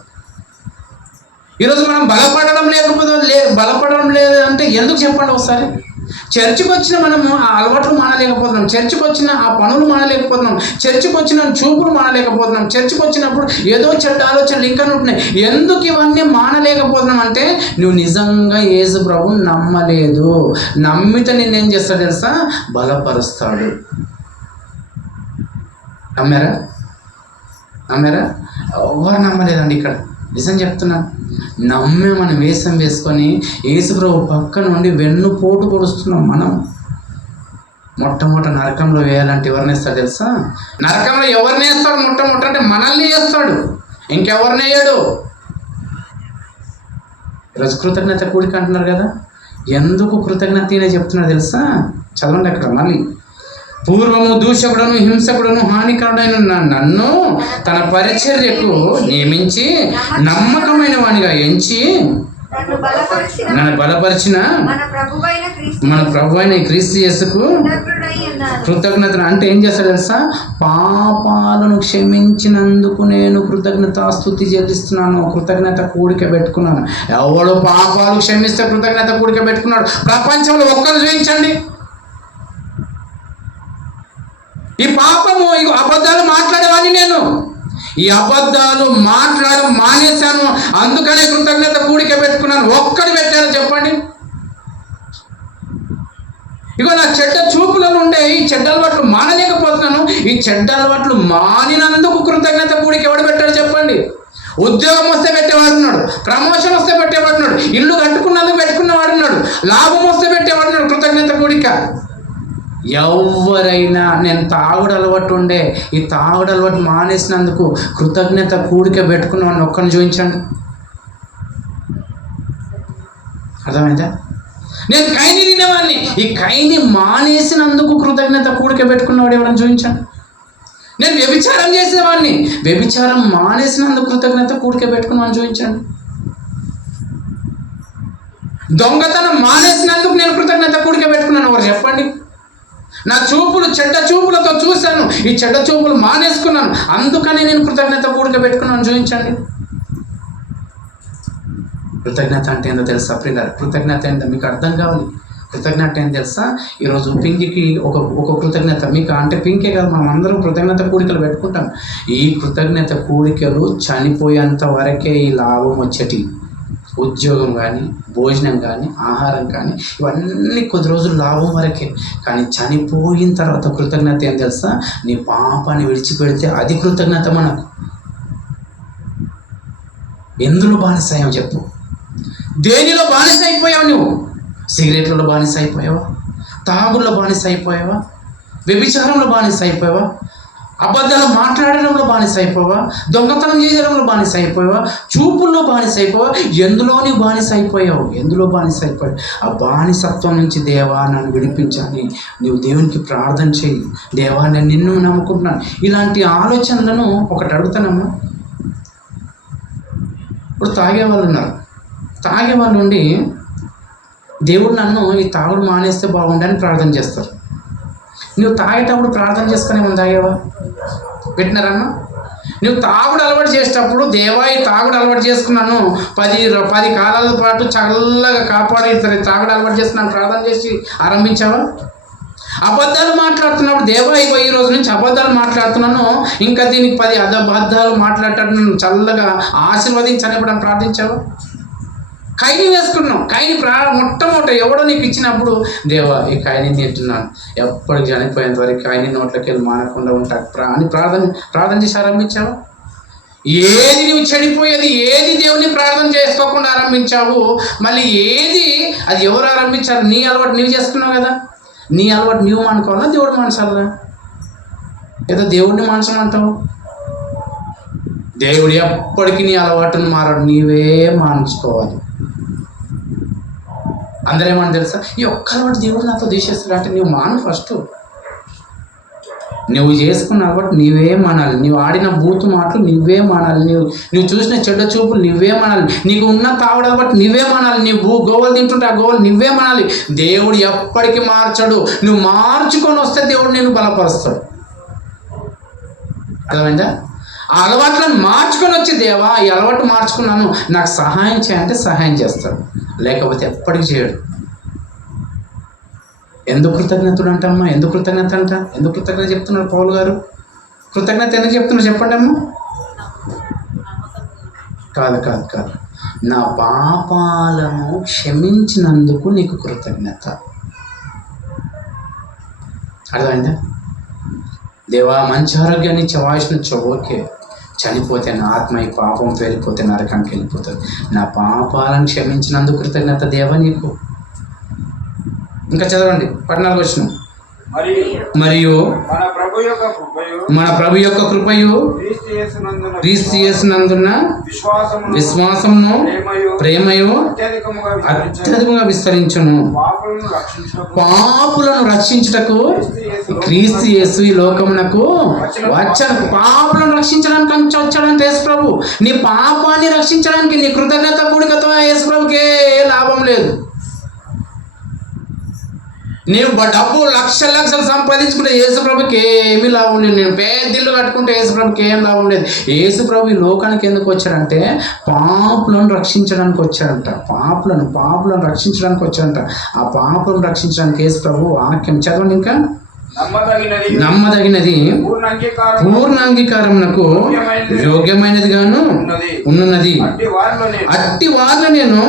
ఈరోజు మనం బలపడడం లేదు అంటే ఎందుకు చెప్పండి ఒకసారి. చర్చికి వచ్చిన మనము ఆ అలవాట్లు మానలేకపోతున్నాం, చర్చికి వచ్చిన ఆ పనులు మానలేకపోతున్నాం, చర్చికి వచ్చిన చూపులు మానలేకపోతున్నాం, చర్చికి వచ్చినప్పుడు ఏదో చెడ్డ ఆలోచనలు ఇంకా ఉంటున్నాయి. ఎందుకు ఇవన్నీ మానలేకపోతున్నాం అంటే నువ్వు నిజంగా యేసు ప్రభు నమ్మలేదు. నమ్మితే నిన్నేం చేస్తాడు తెలుసా? బలపరుస్తాడు. నమ్మారా? ఎవరు నమ్మలేదండి ఇక్కడ, నిజం చెప్తున్నాను. నమ్మే మనం వేషం వేసుకొని యేసుప్రభు పక్క నుండి వెన్నుపోటు పొడుస్తున్నాం. మనం మొట్టమొదట నరకంలో వేయాలంటే ఎవరిని వేస్తాడు తెలుసా? నరకంలో ఎవరిని వేస్తాడు? మొట్టమొదట అంటే మనల్ని వేస్తాడు, ఇంకెవరిని వేయడు. ఈరోజు కృతజ్ఞత కూడిక అంటున్నారు కదా, ఎందుకు కృతజ్ఞత చెప్తున్నారు తెలుసా? చదవండి అక్కడ మళ్ళీ. పూర్వము దూషకుడను హింసకుడను హానికరుడైన నన్ను తన పరిచర్యకు నియమించి నమ్మకమైన వానిగా ఎంచి నన్ను బలపరిచిన మన ప్రభు అయిన క్రీస్తు యేసుకు కృతజ్ఞతను. అంటే ఏం చేస్తాడు తెలుసా? పాపాలను క్షమించినందుకు నేను కృతజ్ఞతాస్తుతి చెల్లిస్తున్నాను, కృతజ్ఞత కూడిక పెట్టుకున్నాను. ఎవడు పాపాలు క్షమిస్తే కృతజ్ఞత కూడిక పెట్టుకున్నాడు? ప్రపంచంలో ఒక్కరు చూపించండి. ఈ పాపము, ఈ అబద్ధాలు మాట్లాడేవాడిని నేను, ఈ అబద్ధాలు మాట్లాడడం మానేశాను, అందుకనే కృతజ్ఞత కూడిక పెట్టుకున్నాను. ఒక్కడు పెట్టారు చెప్పండి? ఇగో నా చెడ్డ చూపులలో ఉండే ఈ చెడ్డ అలవాట్లు మానలేకపోతున్నాను. ఈ చెడ్డ అలవాట్లు మానినందుకు కృతజ్ఞత కూడిక ఎవడు పెట్టాడు చెప్పండి? ఉద్యోగం వస్తే పెట్టేవాడున్నాడు, ప్రమోషన్ వస్తే పెట్టేవాడున్నాడు, ఇల్లు కట్టుకున్నందుకు పెట్టుకున్నవాడున్నాడు, లాభం వస్తే పెట్టేవాడున్నాడు. కృతజ్ఞత కూడిక ఎవరైనా నేను తాగుడు అలవాటు ఉండే, ఈ తాగుడు అలవాటు మానేసినందుకు కృతజ్ఞత కూడిక పెట్టుకున్నాను ఒక్కరిని చూపించండి. అర్థమైందా? నేను కైని తినేవాడిని, ఈ కైని మానేసినందుకు కృతజ్ఞత కూడిక పెట్టుకున్నవాడు ఎవరైనా చూపించండి. నేను వ్యభిచారం చేసేవాడిని, వ్యభిచారం మానేసినందుకు కృతజ్ఞత కూడిక పెట్టుకున్నాను చూపించండి. దొంగతనం మానేసినందుకు నేను కృతజ్ఞత కూడిక పెట్టుకున్నాను ఎవరు చెప్పండి? నా చూపులు చెడ్డ చూపులతో చూశాను, ఈ చెడ్డ చూపులు మానేసుకున్నాను, అందుకని నేను కృతజ్ఞత కూడిక పెట్టుకున్నాను చూపించండి. కృతజ్ఞత అంటే ఏందో తెలుసా ప్రియులారా? కృతజ్ఞత ఏంటో మీకు అర్థం కావాలి. కృతజ్ఞత ఏం తెలుసా? ఈరోజు పింకికి ఒక కృతజ్ఞత మీకు అంటే పింకే కాదు, మనం అందరం కృతజ్ఞత కూడికలు పెట్టుకుంటాం. ఈ కృతజ్ఞత కూడికలు చనిపోయేంత వరకే ఈ లాభం వచ్చేటి. ఉద్యోగం కానీ, భోజనం కానీ, ఆహారం కానీ, ఇవన్నీ కొద్ది రోజులు లాభం వరకే. కానీ చనిపోయిన తర్వాత కృతజ్ఞత ఏం తెలుసా? నీ పాపాన్ని విడిచిపెడితే అది కృతజ్ఞత మనకు. ఎందులో బానిసయ్యావు చెప్పు? దేనిలో బానిస అయిపోయావు నువ్వు? సిగరెట్లలో బానిస అయిపోయావా? తాగుల్లో బానిస అయిపోయావా? వ్యభిచారంలో బానిస అయిపోయావా? అబద్ధాలు మాట్లాడడంలో బానిస అయిపోవా? దొంగతనం చేయడంలో బానిస అయిపోయావా? చూపుల్లో బానిస అయిపోవా? ఎందులో నువ్వు బానిస అయిపోయావు? ఎందులో బానిస అయిపోయావు? ఆ బానిసత్వం నుంచి దేవా నన్ను విడిపించాలి, నువ్వు దేవునికి ప్రార్థన చేయి. దేవా నేను నిన్ను నమ్ముకుంటున్నాను. ఇలాంటి ఆలోచనలను ఒకటి అడుగుతానమ్మా. ఇప్పుడు తాగేవాళ్ళు ఉన్నారు, తాగేవాళ్ళు ఉండి దేవుడు నన్ను ఈ తాగుడు మానేస్తే బాగుండని ప్రార్థన చేస్తారు. నువ్వు తాగేటప్పుడు ప్రార్థన చేసుకుని ఏమన్నా తాగేవా? పెట్టినారన్నా? నువ్వు తాగుడు అలవాటు చేసేటప్పుడు దేవా ఈ తాగుడు అలవాటు చేసుకున్నాను, 10 కాలాల పాటు చల్లగా కాపాడి తాగుడు అలవాటు చేసుకున్నాను ప్రార్థన చేసి ఆరంభించావా? అబద్ధాలు మాట్లాడుతున్నప్పుడు దేవా ఈ రోజు నుంచి అబద్ధాలు మాట్లాడుతున్నాను, ఇంకా దీనికి 10 అబద్ధాలు మాట్లాడటం చల్లగా ఆశీర్వదించని ఇప్పుడు ప్రార్థించావా? కైని వేసుకున్నావు. కైని మొట్టమొదట ఎవడో నీకు ఇచ్చినప్పుడు దేవా ఈ కైని తింటున్నాను, ఎప్పటికి చనిపోయేంత వరకు కైని నోట్లోకి వెళ్ళి మానకుండా ఉంటా అని ప్రార్థన చేసి ఆరంభించావా? ఏది నువ్వు చెడిపోయేది, ఏది దేవుని ప్రార్థన చేసుకోకుండా ఆరంభించావు, మళ్ళీ ఏది అది ఎవరు ఆరంభించారు? నీ అలవాటు నీవు చేసుకున్నావు కదా. నీ అలవాటు నీవు మానుకోవాలా, దేవుడు మానసాలా? ఏదో దేవుడిని మానసమంటావు. దేవుడు ఎప్పటికీ నీ అలవాటును మారాడు, నీవే మానుకోవాలి. అందరూ ఏమని తెలుసా, ఈ ఒక్క అలవాటు దేవుడు నాతో తీసేస్తాడు అంటే నువ్వు మాను. ఫస్ట్ నువ్వు చేసుకున్న అలవాటు నీవే మానాలి. నువ్వు ఆడిన బూతు మాటలు నువ్వే మానాలి. నువ్వు చూసిన చెడ్డ చూపులు నువ్వే మానాలి. నీకు ఉన్న తావుడు అలవాటు నువ్వే మానాలి. నువ్వు గోవలు తింటుంటే ఆ గోవలు నువ్వే మానాలి. దేవుడు ఎప్పటికీ మార్చడు. నువ్వు మార్చుకొని వస్తే దేవుడు నేను బలపరుస్తాడు. అర్థమైందా? ఆ అలవాట్లను మార్చుకొని వచ్చి, దేవా ఈ అలవాటు మార్చుకున్నాను, నాకు సహాయం చేయంటే సహాయం చేస్తాడు, లేకపోతే ఎప్పటికీ చేయడు. ఎందుకు కృతజ్ఞతడు అంటమ్మా? ఎందుకు కృతజ్ఞత అంట? ఎందుకు కృతజ్ఞత చెప్తున్నారు పౌలు గారు? కృతజ్ఞత ఎందుకు చెప్తున్నారు చెప్పండి అమ్మా. కాదు కాదు కాదు, నా పాపాలను క్షమించినందుకు నీకు కృతజ్ఞత. అర్థమైందా? దేవా మంచి ఆరోగ్యాన్ని ఇచ్చే వాయిస్ని ఓకే, చనిపోతే నా ఆత్మ ఈ పాపం వెళ్ళిపోతే నరకానికి వెళ్ళిపోతుంది. నా పాపాలను క్షమించినందుకు కృతజ్ఞత దేవా నీకు. ఇంకా చదవండి 14వ వచనం. మరియు మన ప్రభు యొక్క కృపయు క్రీస్తు యేసునందున్న విశ్వాసమును ప్రేమయు అత్యధికంగా విస్తరించును. పాపులను రక్షించుటకు క్రీస్తు యేసు ఈ లోకమునకు వచ్చాడు. పాపులను రక్షించడానికి వచ్చాడంటే యేసు ప్రభు. నీ పాపాన్ని రక్షించడానికి నీ కృతజ్ఞత కూడికతో యేసు ప్రభుకి ఏ లాభం లేదు. నేను డబ్బు లక్షలు సంపాదించుకుంటే యేసుప్రభుకి ఏమీ లాభం లేదు. నేను పేదిల్లు కట్టుకుంటే యేసుప్రభుకి ఏం లాభం లేదు. యేసుప్రభు ఈ లోకానికి ఎందుకు వచ్చాడంటే పాపులను రక్షించడానికి వచ్చాడంట. పాపులను రక్షించడానికి వచ్చాడంట. ఆ పాపులను రక్షించడానికి యేసుప్రభు వాక్యం చదవండి. ఇంకా నమ్మదగినది పూర్ణ అంగీకారమునకు యోగ్యమైనది గాను ఉన్నది. అట్టి వారిలో నేను,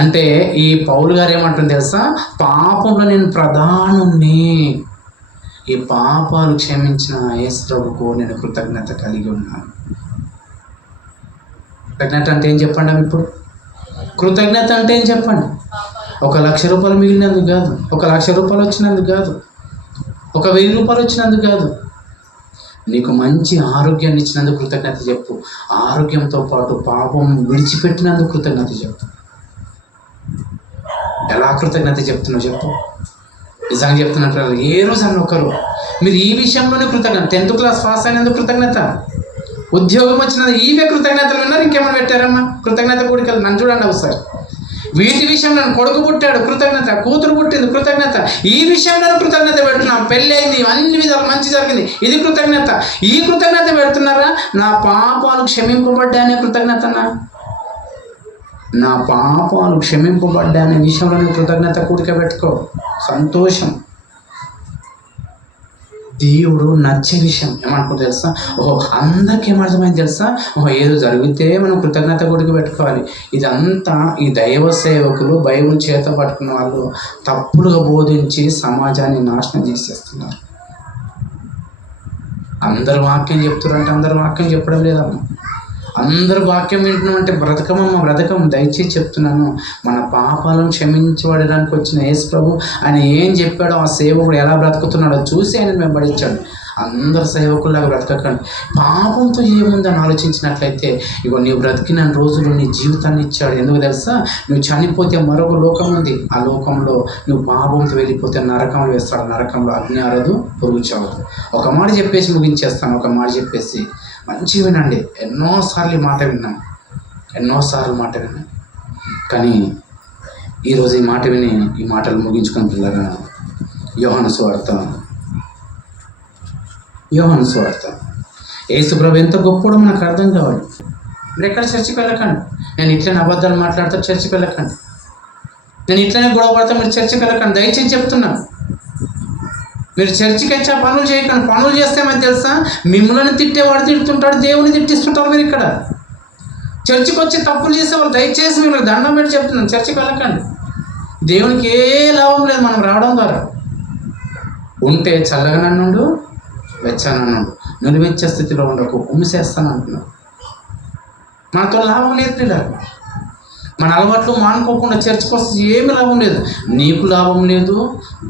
అంటే ఈ పౌలు గారు ఏమంటుంది తెలుసా, పాపంలో నేను ప్రధానుణ్ణి. ఈ పాపాలు క్షమించిన యేసు ప్రభుకు నేను కృతజ్ఞత కలిగి ఉన్నాను. కృతజ్ఞత అంటే ఏం చెప్పండి ఇప్పుడు? కృతజ్ఞత అంటే ఏం చెప్పండి? 1,00,000 రూపాయలు మిగిలినందుకు కాదు, 1,00,000 రూపాయలు వచ్చినందుకు కాదు, 1,000 రూపాయలు వచ్చినందుకు కాదు, నీకు మంచి ఆరోగ్యాన్ని ఇచ్చినందుకు కృతజ్ఞత చెప్పు. ఆరోగ్యంతో పాటు పాపం విడిచిపెట్టినందుకు కృతజ్ఞత చెప్పు. ఎలా కృతజ్ఞత చెప్తున్నావు చెప్పు. నిజంగా చెప్తున్నట్లు ఏ రోజు అన్న ఒకరు మీరు ఈ విషయంలోనే కృతజ్ఞత. 10th క్లాస్ పాస్ అయినందుకు కృతజ్ఞత, ఉద్యోగం వచ్చినందుకు ఇవే కృతజ్ఞతలు విన్నారు. ఇంకేమైనా పెట్టారమ్మా కృతజ్ఞత కూడికలు? నన్ను చూడండి ఒకసారి. వీటి విషయంలో కొడుకు పుట్టాడు కృతజ్ఞత, కూతురు పుట్టింది కృతజ్ఞత, ఈ విషయంలో కృతజ్ఞత పెడుతున్నాం. పెళ్ళి అయింది, అన్ని విధాలు మంచి జరిగింది, ఇది కృతజ్ఞత. ఈ కృతజ్ఞత పెడుతున్నారా? నా పాపాలు క్షమింపబడ్డానే కృతజ్ఞతనా? నా పాపాలు క్షమింపబడ్డానే విషయంలో కృతజ్ఞత కూడిక పెట్టుకో. సంతోషం. దేవుడు నచ్చే విషయం ఏమనుకో తెలుసా? ఓహో అందరికీ ఏమర్థమైంది తెలుసా? ఓహో ఏదో జరిగితే మనం కృతజ్ఞత గుడికి పెట్టుకోవాలి. ఇదంతా ఈ దైవ సేవకులు బైబిల్ చేత పట్టుకున్న వాళ్ళు తప్పులుగా బోధించి సమాజాన్ని నాశనం చేసేస్తున్నారు. అందరు వాక్యం చెప్తారంటే అందరు వాక్యం చెప్పడం లేదమ్మా. అందరు వాక్యం వింటున్నాం అంటే బ్రతకం. దయచేసి చెప్తున్నాను, మన పాపాలను క్షమించబడడానికి వచ్చిన యేసు ప్రభు ఆయన ఏం చెప్పాడో, ఆ సేవకుడు ఎలా బ్రతుకుతున్నాడో చూసి ఆయన వెంబడించాడు. అందరు సేవకుల్లాగా బ్రతకండి. పాపంతో ఏముందని ఆలోచించినట్లయితే ఇగో నీవు బ్రతికిన రోజులు నీ జీవితాన్ని ఇచ్చాడు. ఎందుకు తెలుసా? నువ్వు చనిపోతే మరొక లోకం ఉంది. ఆ లోకంలో నువ్వు పాపంతో వెళ్ళిపోతే నరకంలో వేస్తాడు. నరకంలో అగ్ని ఆరదు, పురుగు చావదు. ఒక మాట చెప్పేసి ముగించేస్తాను. ఒక మాట చెప్పేసి మంచిగా వినండి. ఎన్నోసార్లు మాట విన్నాం. కానీ ఈరోజు ఈ మాట విని ఈ మాటలు ముగించుకుని పిల్లగా యోహాను సువార్త యేసు ప్రభు ఎంత గొప్పడో మనకు అర్థం కావాలి. మీరు ఎక్కడ చర్చికి వెళ్ళకండి. నేను ఇట్లనే అబద్ధాలు మాట్లాడతా, చర్చికి వెళ్ళకండి. నేను ఇట్లనే గొడవ పడతా, మీరు చర్చికి వెళ్ళకండి. దయచేసి చెప్తున్నాను, మీరు చర్చికి వచ్చి పనులు చేయకండి. పనులు చేస్తే ఏమైనా తెలుసా? మిమ్మల్ని తిట్టేవాడు తిడుతుంటాడు, దేవుని తిట్టిస్తుంటారు. మీరు ఇక్కడ చర్చికి వచ్చి తప్పులు చేసేవాళ్ళు దయచేసి మీరు దండం పెట్టి చెప్తున్నాను, చర్చికి వెళ్ళకండి. దేవునికి ఏ లాభం లేదు మనం రావడం ద్వారా. ఉంటే చల్లగా నన్నుండు, వెచ్చనన్నుండు, నులివెచ్చే స్థితిలో ఉండకు, ఉమ్మిసేస్తాను అంటున్నాడు. మనతో లాభం లేదు పిల్లలు. మన అలవాట్లు మానుకోకుండా చర్చకు వస్తే ఏమి లాభం లేదు. నీకు లాభం లేదు,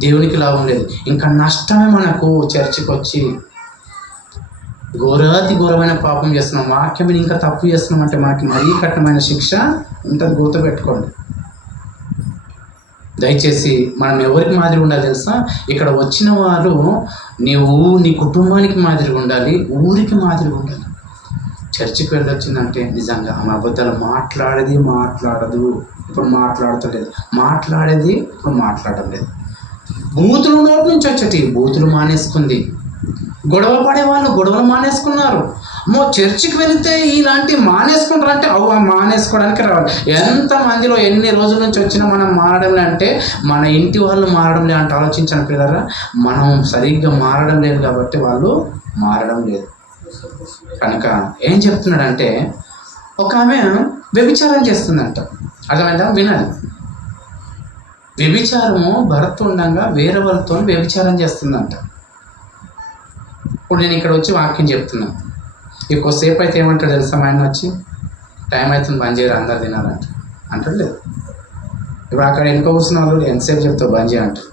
దేవునికి లాభం లేదు, ఇంకా నష్టమే మనకు. చర్చకు వచ్చి ఘోరాతి ఘోరమైన పాపం చేస్తున్నాం, వాక్యం ఇంకా తప్పు చేస్తున్నాం అంటే మనకి మరీ కఠినమైన శిక్ష ఉంటుంది. గుర్తుపెట్టుకోండి. దయచేసి మనం ఎవరికి మాదిరి ఉండాలి తెలుసా? ఇక్కడ వచ్చిన వారు నీవు నీ కుటుంబానికి మాదిరిగా ఉండాలి, ఊరికి మాదిరిగా ఉండాలి. చర్చికి వెళ్ళొచ్చిందంటే నిజంగా ఆమె అబద్ధాలు మాట్లాడదు, ఇప్పుడు మాట్లాడతలేదు, మాట్లాడేది ఇప్పుడు మాట్లాడడం లేదు. బూతులు నోటి నుంచి వచ్చేటి బూతులు మానేసుకుంది. గొడవ పడేవాళ్ళు గొడవలు మానేసుకున్నారు. చర్చికి వెళితే ఇలాంటి మానేసుకుంటారు అంటే మానేసుకోవడానికి రావాలి. ఎంతమందిలో ఎన్ని రోజుల నుంచి వచ్చినా మనం మారడం అంటే మన ఇంటి వాళ్ళు మారడం లే అంటే ఆలోచించాను పిల్లరా. మనం సరిగ్గా మారడం లేదు కాబట్టి వాళ్ళు మారడం లేదు. కనుక ఏం చెప్తున్నాడంటే ఒక ఆమె వ్యభిచారం చేస్తుందంట. అర్థమైందా? వినాలి. వ్యభిచారము భర్త ఉండగా వేరే వాళ్ళతో వ్యభిచారం చేస్తుందంట. ఇప్పుడు నేను ఇక్కడ వచ్చి వాక్యం చెప్తున్నాను. ఎక్కువసేపు అయితే ఏమంటాడు తెలుసా? మా ఆయన వచ్చి టైం అవుతుంది బంద్ చేయరు, అందరు తినాలంట అంటాడు. లేదు, ఇప్పుడు అక్కడ వెనుక కూర్చున్న వాళ్ళు ఎంతసేపు చెప్తావు బంద్ చేయంటారు.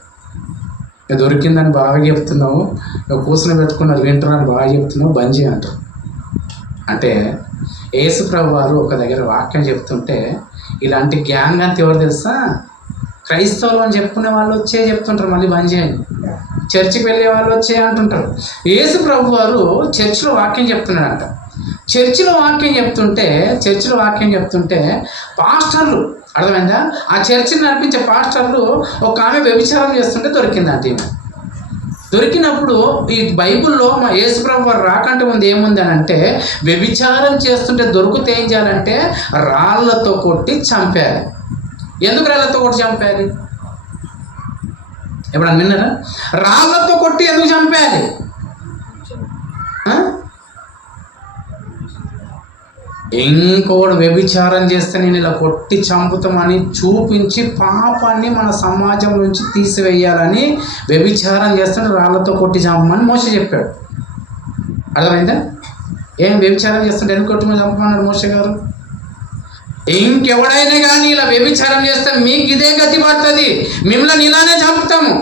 దొరికిందని బాగా చెప్తున్నావు, కూర్చుని పెట్టుకున్నారు వింటారు అని బాగా చెప్తున్నావు, బంద్ చేయంటారు. అంటే యేసుప్రభు వారు ఒక దగ్గర వాక్యం చెప్తుంటే ఇలాంటి గ్యాంగ్ అంతా ఎవరు తెలుసా? క్రైస్తవులు అని చెప్పుకునే వాళ్ళు వచ్చే చెప్తుంటారు మళ్ళీ బంద్ చేయండి. చర్చికి వెళ్ళే వాళ్ళు వచ్చే అంటుంటారు. యేసుప్రభు వారు చర్చిలో వాక్యం చెప్తున్నాడంట. చర్చిలో వాక్యం చెప్తుంటే పాస్టర్లు, అర్థమైందా? ఆ చర్చిని నడిపించే పాస్టర్లు ఒక ఆమె వ్యభిచారం చేస్తుంటే దొరికిందంట. ఈమె దొరికినప్పుడు ఈ బైబిల్లో మా యేసుప్రభు వారు రాకంటే ముందు ఏముంది అని అంటే, వ్యభిచారం చేస్తుంటే దొరికితే ఏం చేయాలంటే రాళ్లతో కొట్టి చంపాలి. ఎందుకు రాళ్లతో కొట్టి చంపాలి? ఎప్పుడన్నా విన్నారా? రాళ్లతో కొట్టి ఎందుకు చంపాలి? ఇంకోడు వ్యభిచారం చేస్తే నేను ఇలా కొట్టి చంపుతామని చూపించి పాపాన్ని మన సమాజం నుంచి తీసివేయాలని వ్యభిచారం చేస్తుంటే రాళ్లతో కొట్టి చంపమని మోషే చెప్పాడు. అర్థమైందా? ఏం వ్యభిచారం చేస్తుంటే ఎందుకు కొట్టి చంపమన్నాడు మోషే గారు? ఇంకెవడైనా కానీ ఇలా వ్యభిచారం చేస్తే మీకు ఇదే గతి పడుతుంది, మిమ్మల్ని ఇలానే చంపుతాము.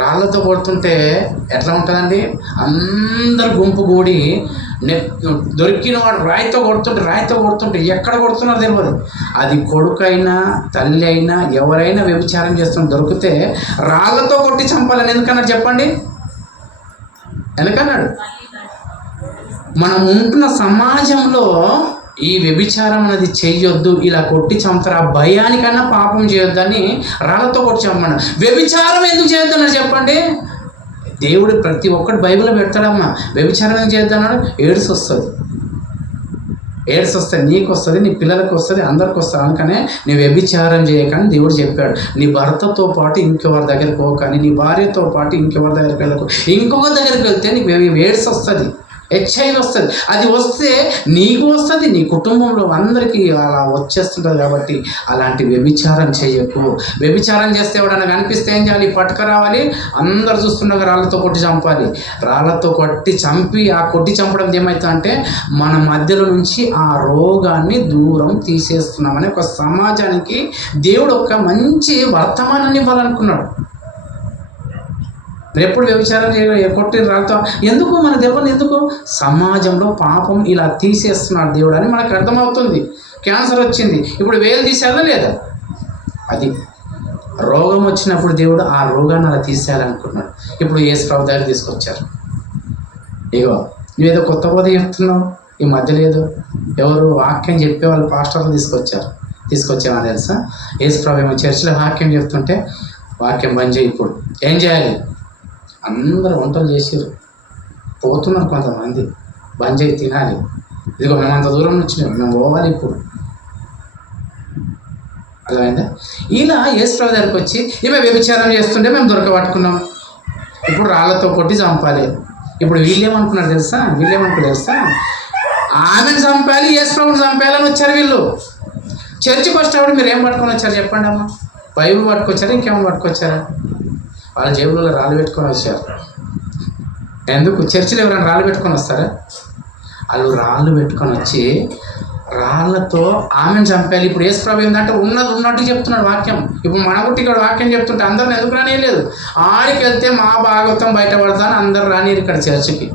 రాళ్లతో కొడుతుంటే ఎట్లా ఉంటుందండి? అందరు గుంపు కూడి దొరికిన వాడు రాయితో కొడుతుంటే ఎక్కడ కొడుతున్నారో తెలియదు. అది కొడుకైనా తల్లి అయినా ఎవరైనా వ్యభిచారం చేస్తున్న దొరికితే రాళ్లతో కొట్టి చంపాలని ఎందుకన్నాడు చెప్పండి? ఎందుకన్నాడు? మనం ఉంటున్న సమాజంలో ఈ వ్యభిచారం అనేది చెయ్యొద్దు, ఇలా కొట్టి చంపుతారు, ఆ భయానికన్నా పాపం చేయొద్దని రాళ్లతో కొట్టి చంపమన్నా. వ్యభిచారం ఎందుకు చేయొద్దన్నాడు చెప్పండి? దేవుడు ప్రతి ఒక్కటి బైబిల్లో పెడతాడమ్మా. వ్యభిచారం ఎందుకు చేయొద్దన్నాడు? ఎయిడ్స్ వస్తుంది, నీకు వస్తుంది, నీ పిల్లలకు వస్తుంది, అందరికి వస్తుంది. అందుకనే నీ వ్యభిచారం చేయకని దేవుడు చెప్పాడు. నీ భర్తతో పాటు ఇంకెవరి దగ్గరికి పోకని, నీ భార్యతో పాటు ఇంకెవరి దగ్గరికి వెళ్ళకు. ఇంకొకరి దగ్గరికి వెళ్తే నీకు ఎయిడ్స్ వస్తుంది, HIV వస్తుంది. అది వస్తే నీకు వస్తుంది, నీ కుటుంబంలో అందరికీ అలా వచ్చేస్తుంటుంది. కాబట్టి అలాంటి వ్యభిచారం చేయకు. వ్యభిచారం చేస్తే ఎవడన్నా కనిపిస్తే ఏం చేయాలి? పట్టుక రావాలి, అందరు చూస్తుండగా రాళ్ళతో కొట్టి చంపాలి. రాళ్ళతో కొట్టి చంపి ఆ కొట్టి చంపడం ఏమవుతుందంటే మన మధ్యలో నుంచి ఆ రోగాన్ని దూరం తీసేస్తున్నామని ఒక సమాజానికి దేవుడు ఒక మంచి వర్తమానాన్ని ఇవ్వాలనుకున్నాడు. ఎప్పుడు వ్యభిచారం కొట్టి రాళ్ళతో ఎందుకు? మన దేవుని ఎందుకు? సమాజంలో పాపం ఇలా తీసేస్తున్నాడు దేవుడు అని మనకు అర్థమవుతుంది. క్యాన్సర్ వచ్చింది, ఇప్పుడు వేలు తీసేదా లేదా? అది రోగం వచ్చినప్పుడు దేవుడు ఆ రోగాన్ని అలా తీసేయాలనుకున్నాడు. ఇప్పుడు యేసుప్రభు దగ్గర తీసుకొచ్చారు. ఇగో నువ్వేదో కొత్త బోధ చెప్తున్నావు ఈ మధ్య లేదు, ఎవరు వాక్యం చెప్పే వాళ్ళు పాస్టర్లు తీసుకొచ్చేమని తెలుసా? యేసుప్రభు ఏమో చర్చిలో వాక్యం చెప్తుంటే వాక్యం బంద్ చేయి, ఇప్పుడు ఏం చేయాలి? అందరూ వంటలు చేసారు, పోతున్నారు కొంతమంది, బంద్ చేయి, తినాలి. ఇదిగో మేము అంత దూరం నుంచి మేము పోవాలి ఇప్పుడు. అర్థమైందా? ఇలా యేసుప్రభు దగ్గరికి వచ్చి ఇవే వ్యభిచారం చేస్తుంటే మేము దొరకబట్టుకున్నాం, ఇప్పుడు రాళ్ళతో కొట్టి చంపాలి. ఇప్పుడు వీళ్ళేమనుకున్నారు తెలుసా? ఆమెను చంపాలి, యేసుప్రభుని చంపాలని వచ్చారు వీళ్ళు. చర్చికి వచ్చేటప్పుడు మీరు ఏం పట్టుకొని వచ్చారు చెప్పండి అమ్మ? బైబిల్ పట్టుకొచ్చారా, ఇంకేమైనా పట్టుకొచ్చారా? వాళ్ళ జేబులలో రాళ్ళు పెట్టుకొని వచ్చారు. ఎందుకు? చర్చిలో ఎవరైనా రాళ్ళు పెట్టుకొని వస్తారా? వాళ్ళు రాళ్ళు పెట్టుకొని వచ్చి రాళ్ళతో ఆమెను చంపాలి. ఇప్పుడు యేసు ప్రభు ఏంటంటే ఉన్నది ఉన్నట్టు చెప్తున్నాడు వాక్యం. ఇప్పుడు మన గుట్టి ఇక్కడ వాక్యం చెప్తుంటే అందరిని ఎందుకు రానియలేదు. ఆడికి వెళ్తే మా భాగవతం బయటపడతాను అందరు రానియరు ఇక్కడ చర్చికి.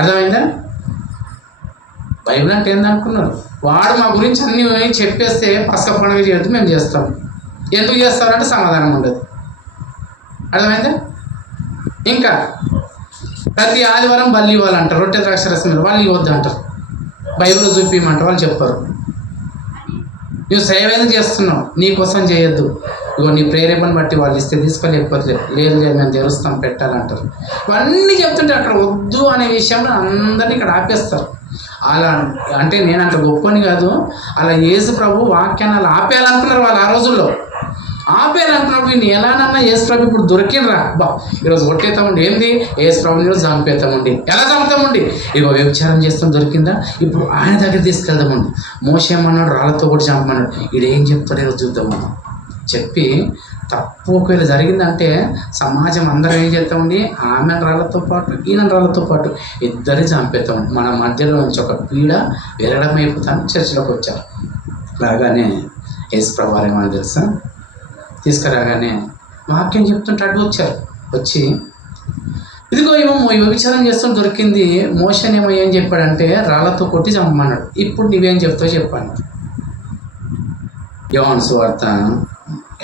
అర్థమైందా? బైబిల్ అంటే ఏందనుకున్నారు? వాడు మా గురించి అన్ని చెప్పేస్తే పసక పండుగ చేయొద్దు మేము చేస్తాం. ఎందుకు చేస్తారంటే సమాధానం ఉండదు. అర్థమైందా? ఇంకా ప్రతి ఆదివారం బల్లి ఇవ్వాలంటారు, రొట్టె ద్రాక్ష రసం వాళ్ళు ఇవ్వద్దు అంటారు. బైబిల్లో చూపించమంటారు, వాళ్ళు చెప్పరు. నువ్వు సేవ ఏదో చేస్తున్నావు, నీ కోసం చేయొద్దు, ఇగో నీ ప్రేరేపణ బట్టి వాళ్ళు ఇస్తే తీసుకోలేకపోతే లేదు మేము తెరుస్తాం పెట్టాలంటారు. ఇవన్నీ చెప్తుంటే అక్కడ వద్దు అనే విషయంలో అందరినీ ఇక్కడ ఆపేస్తారు. అలా అంటే నేను అంత గొప్పని కాదు, అలా యేసు ప్రభు వాక్యాన్ని అలా ఆపేయాలనుకున్నారు వాళ్ళు ఆ రోజుల్లో. ఆపేయాలనుకున్నప్పుడు నేను ఎలానన్నా యేసు ప్రభు ఇప్పుడు దొరికినరా బా ఈరోజు కొట్టేతామండి, ఏంది యేసు ప్రభుని ఈరోజు చంపేతామండి. ఎలా చంపుతామండి? ఇగో వ్యభిచారం చేస్తాం దొరికిందా, ఇప్పుడు ఆయన దగ్గర తీసుకెళ్దామండి. మోషే ఏమన్నాడు, రాళ్ళతో కూడా చంపమన్నాడు. ఈడు ఏం చెప్తాడు ఈరోజు చూద్దామన్నా చెప్పి తప్పు ఒకవేళ జరిగిందంటే సమాజం అందరం ఏం చేస్తామండి, ఆమె రాళ్ళతో పాటు ఈయన రాళ్ళతో పాటు ఇద్దరిని చంపేస్తామండి. మన మధ్యలో నుంచి ఒక పీడ విరగడం అయిపోతాను. చర్చిలోకి వచ్చారు. రాగానే యేసు ప్రభు ఏమని తెలుసా, తీసుకురాగానే వాక్యం చెప్తుంటే అడ్డు వచ్చారు. వచ్చి ఇదిగో ఏమో వ్యభిచారం చేస్తూ దొరికింది, మోషనేమో ఏం చెప్పాడంటే రాళ్ళతో కొట్టి చంపమన్నాడు. ఇప్పుడు నువ్వేం చెప్తావు చెప్పాను. యోహాను సువార్త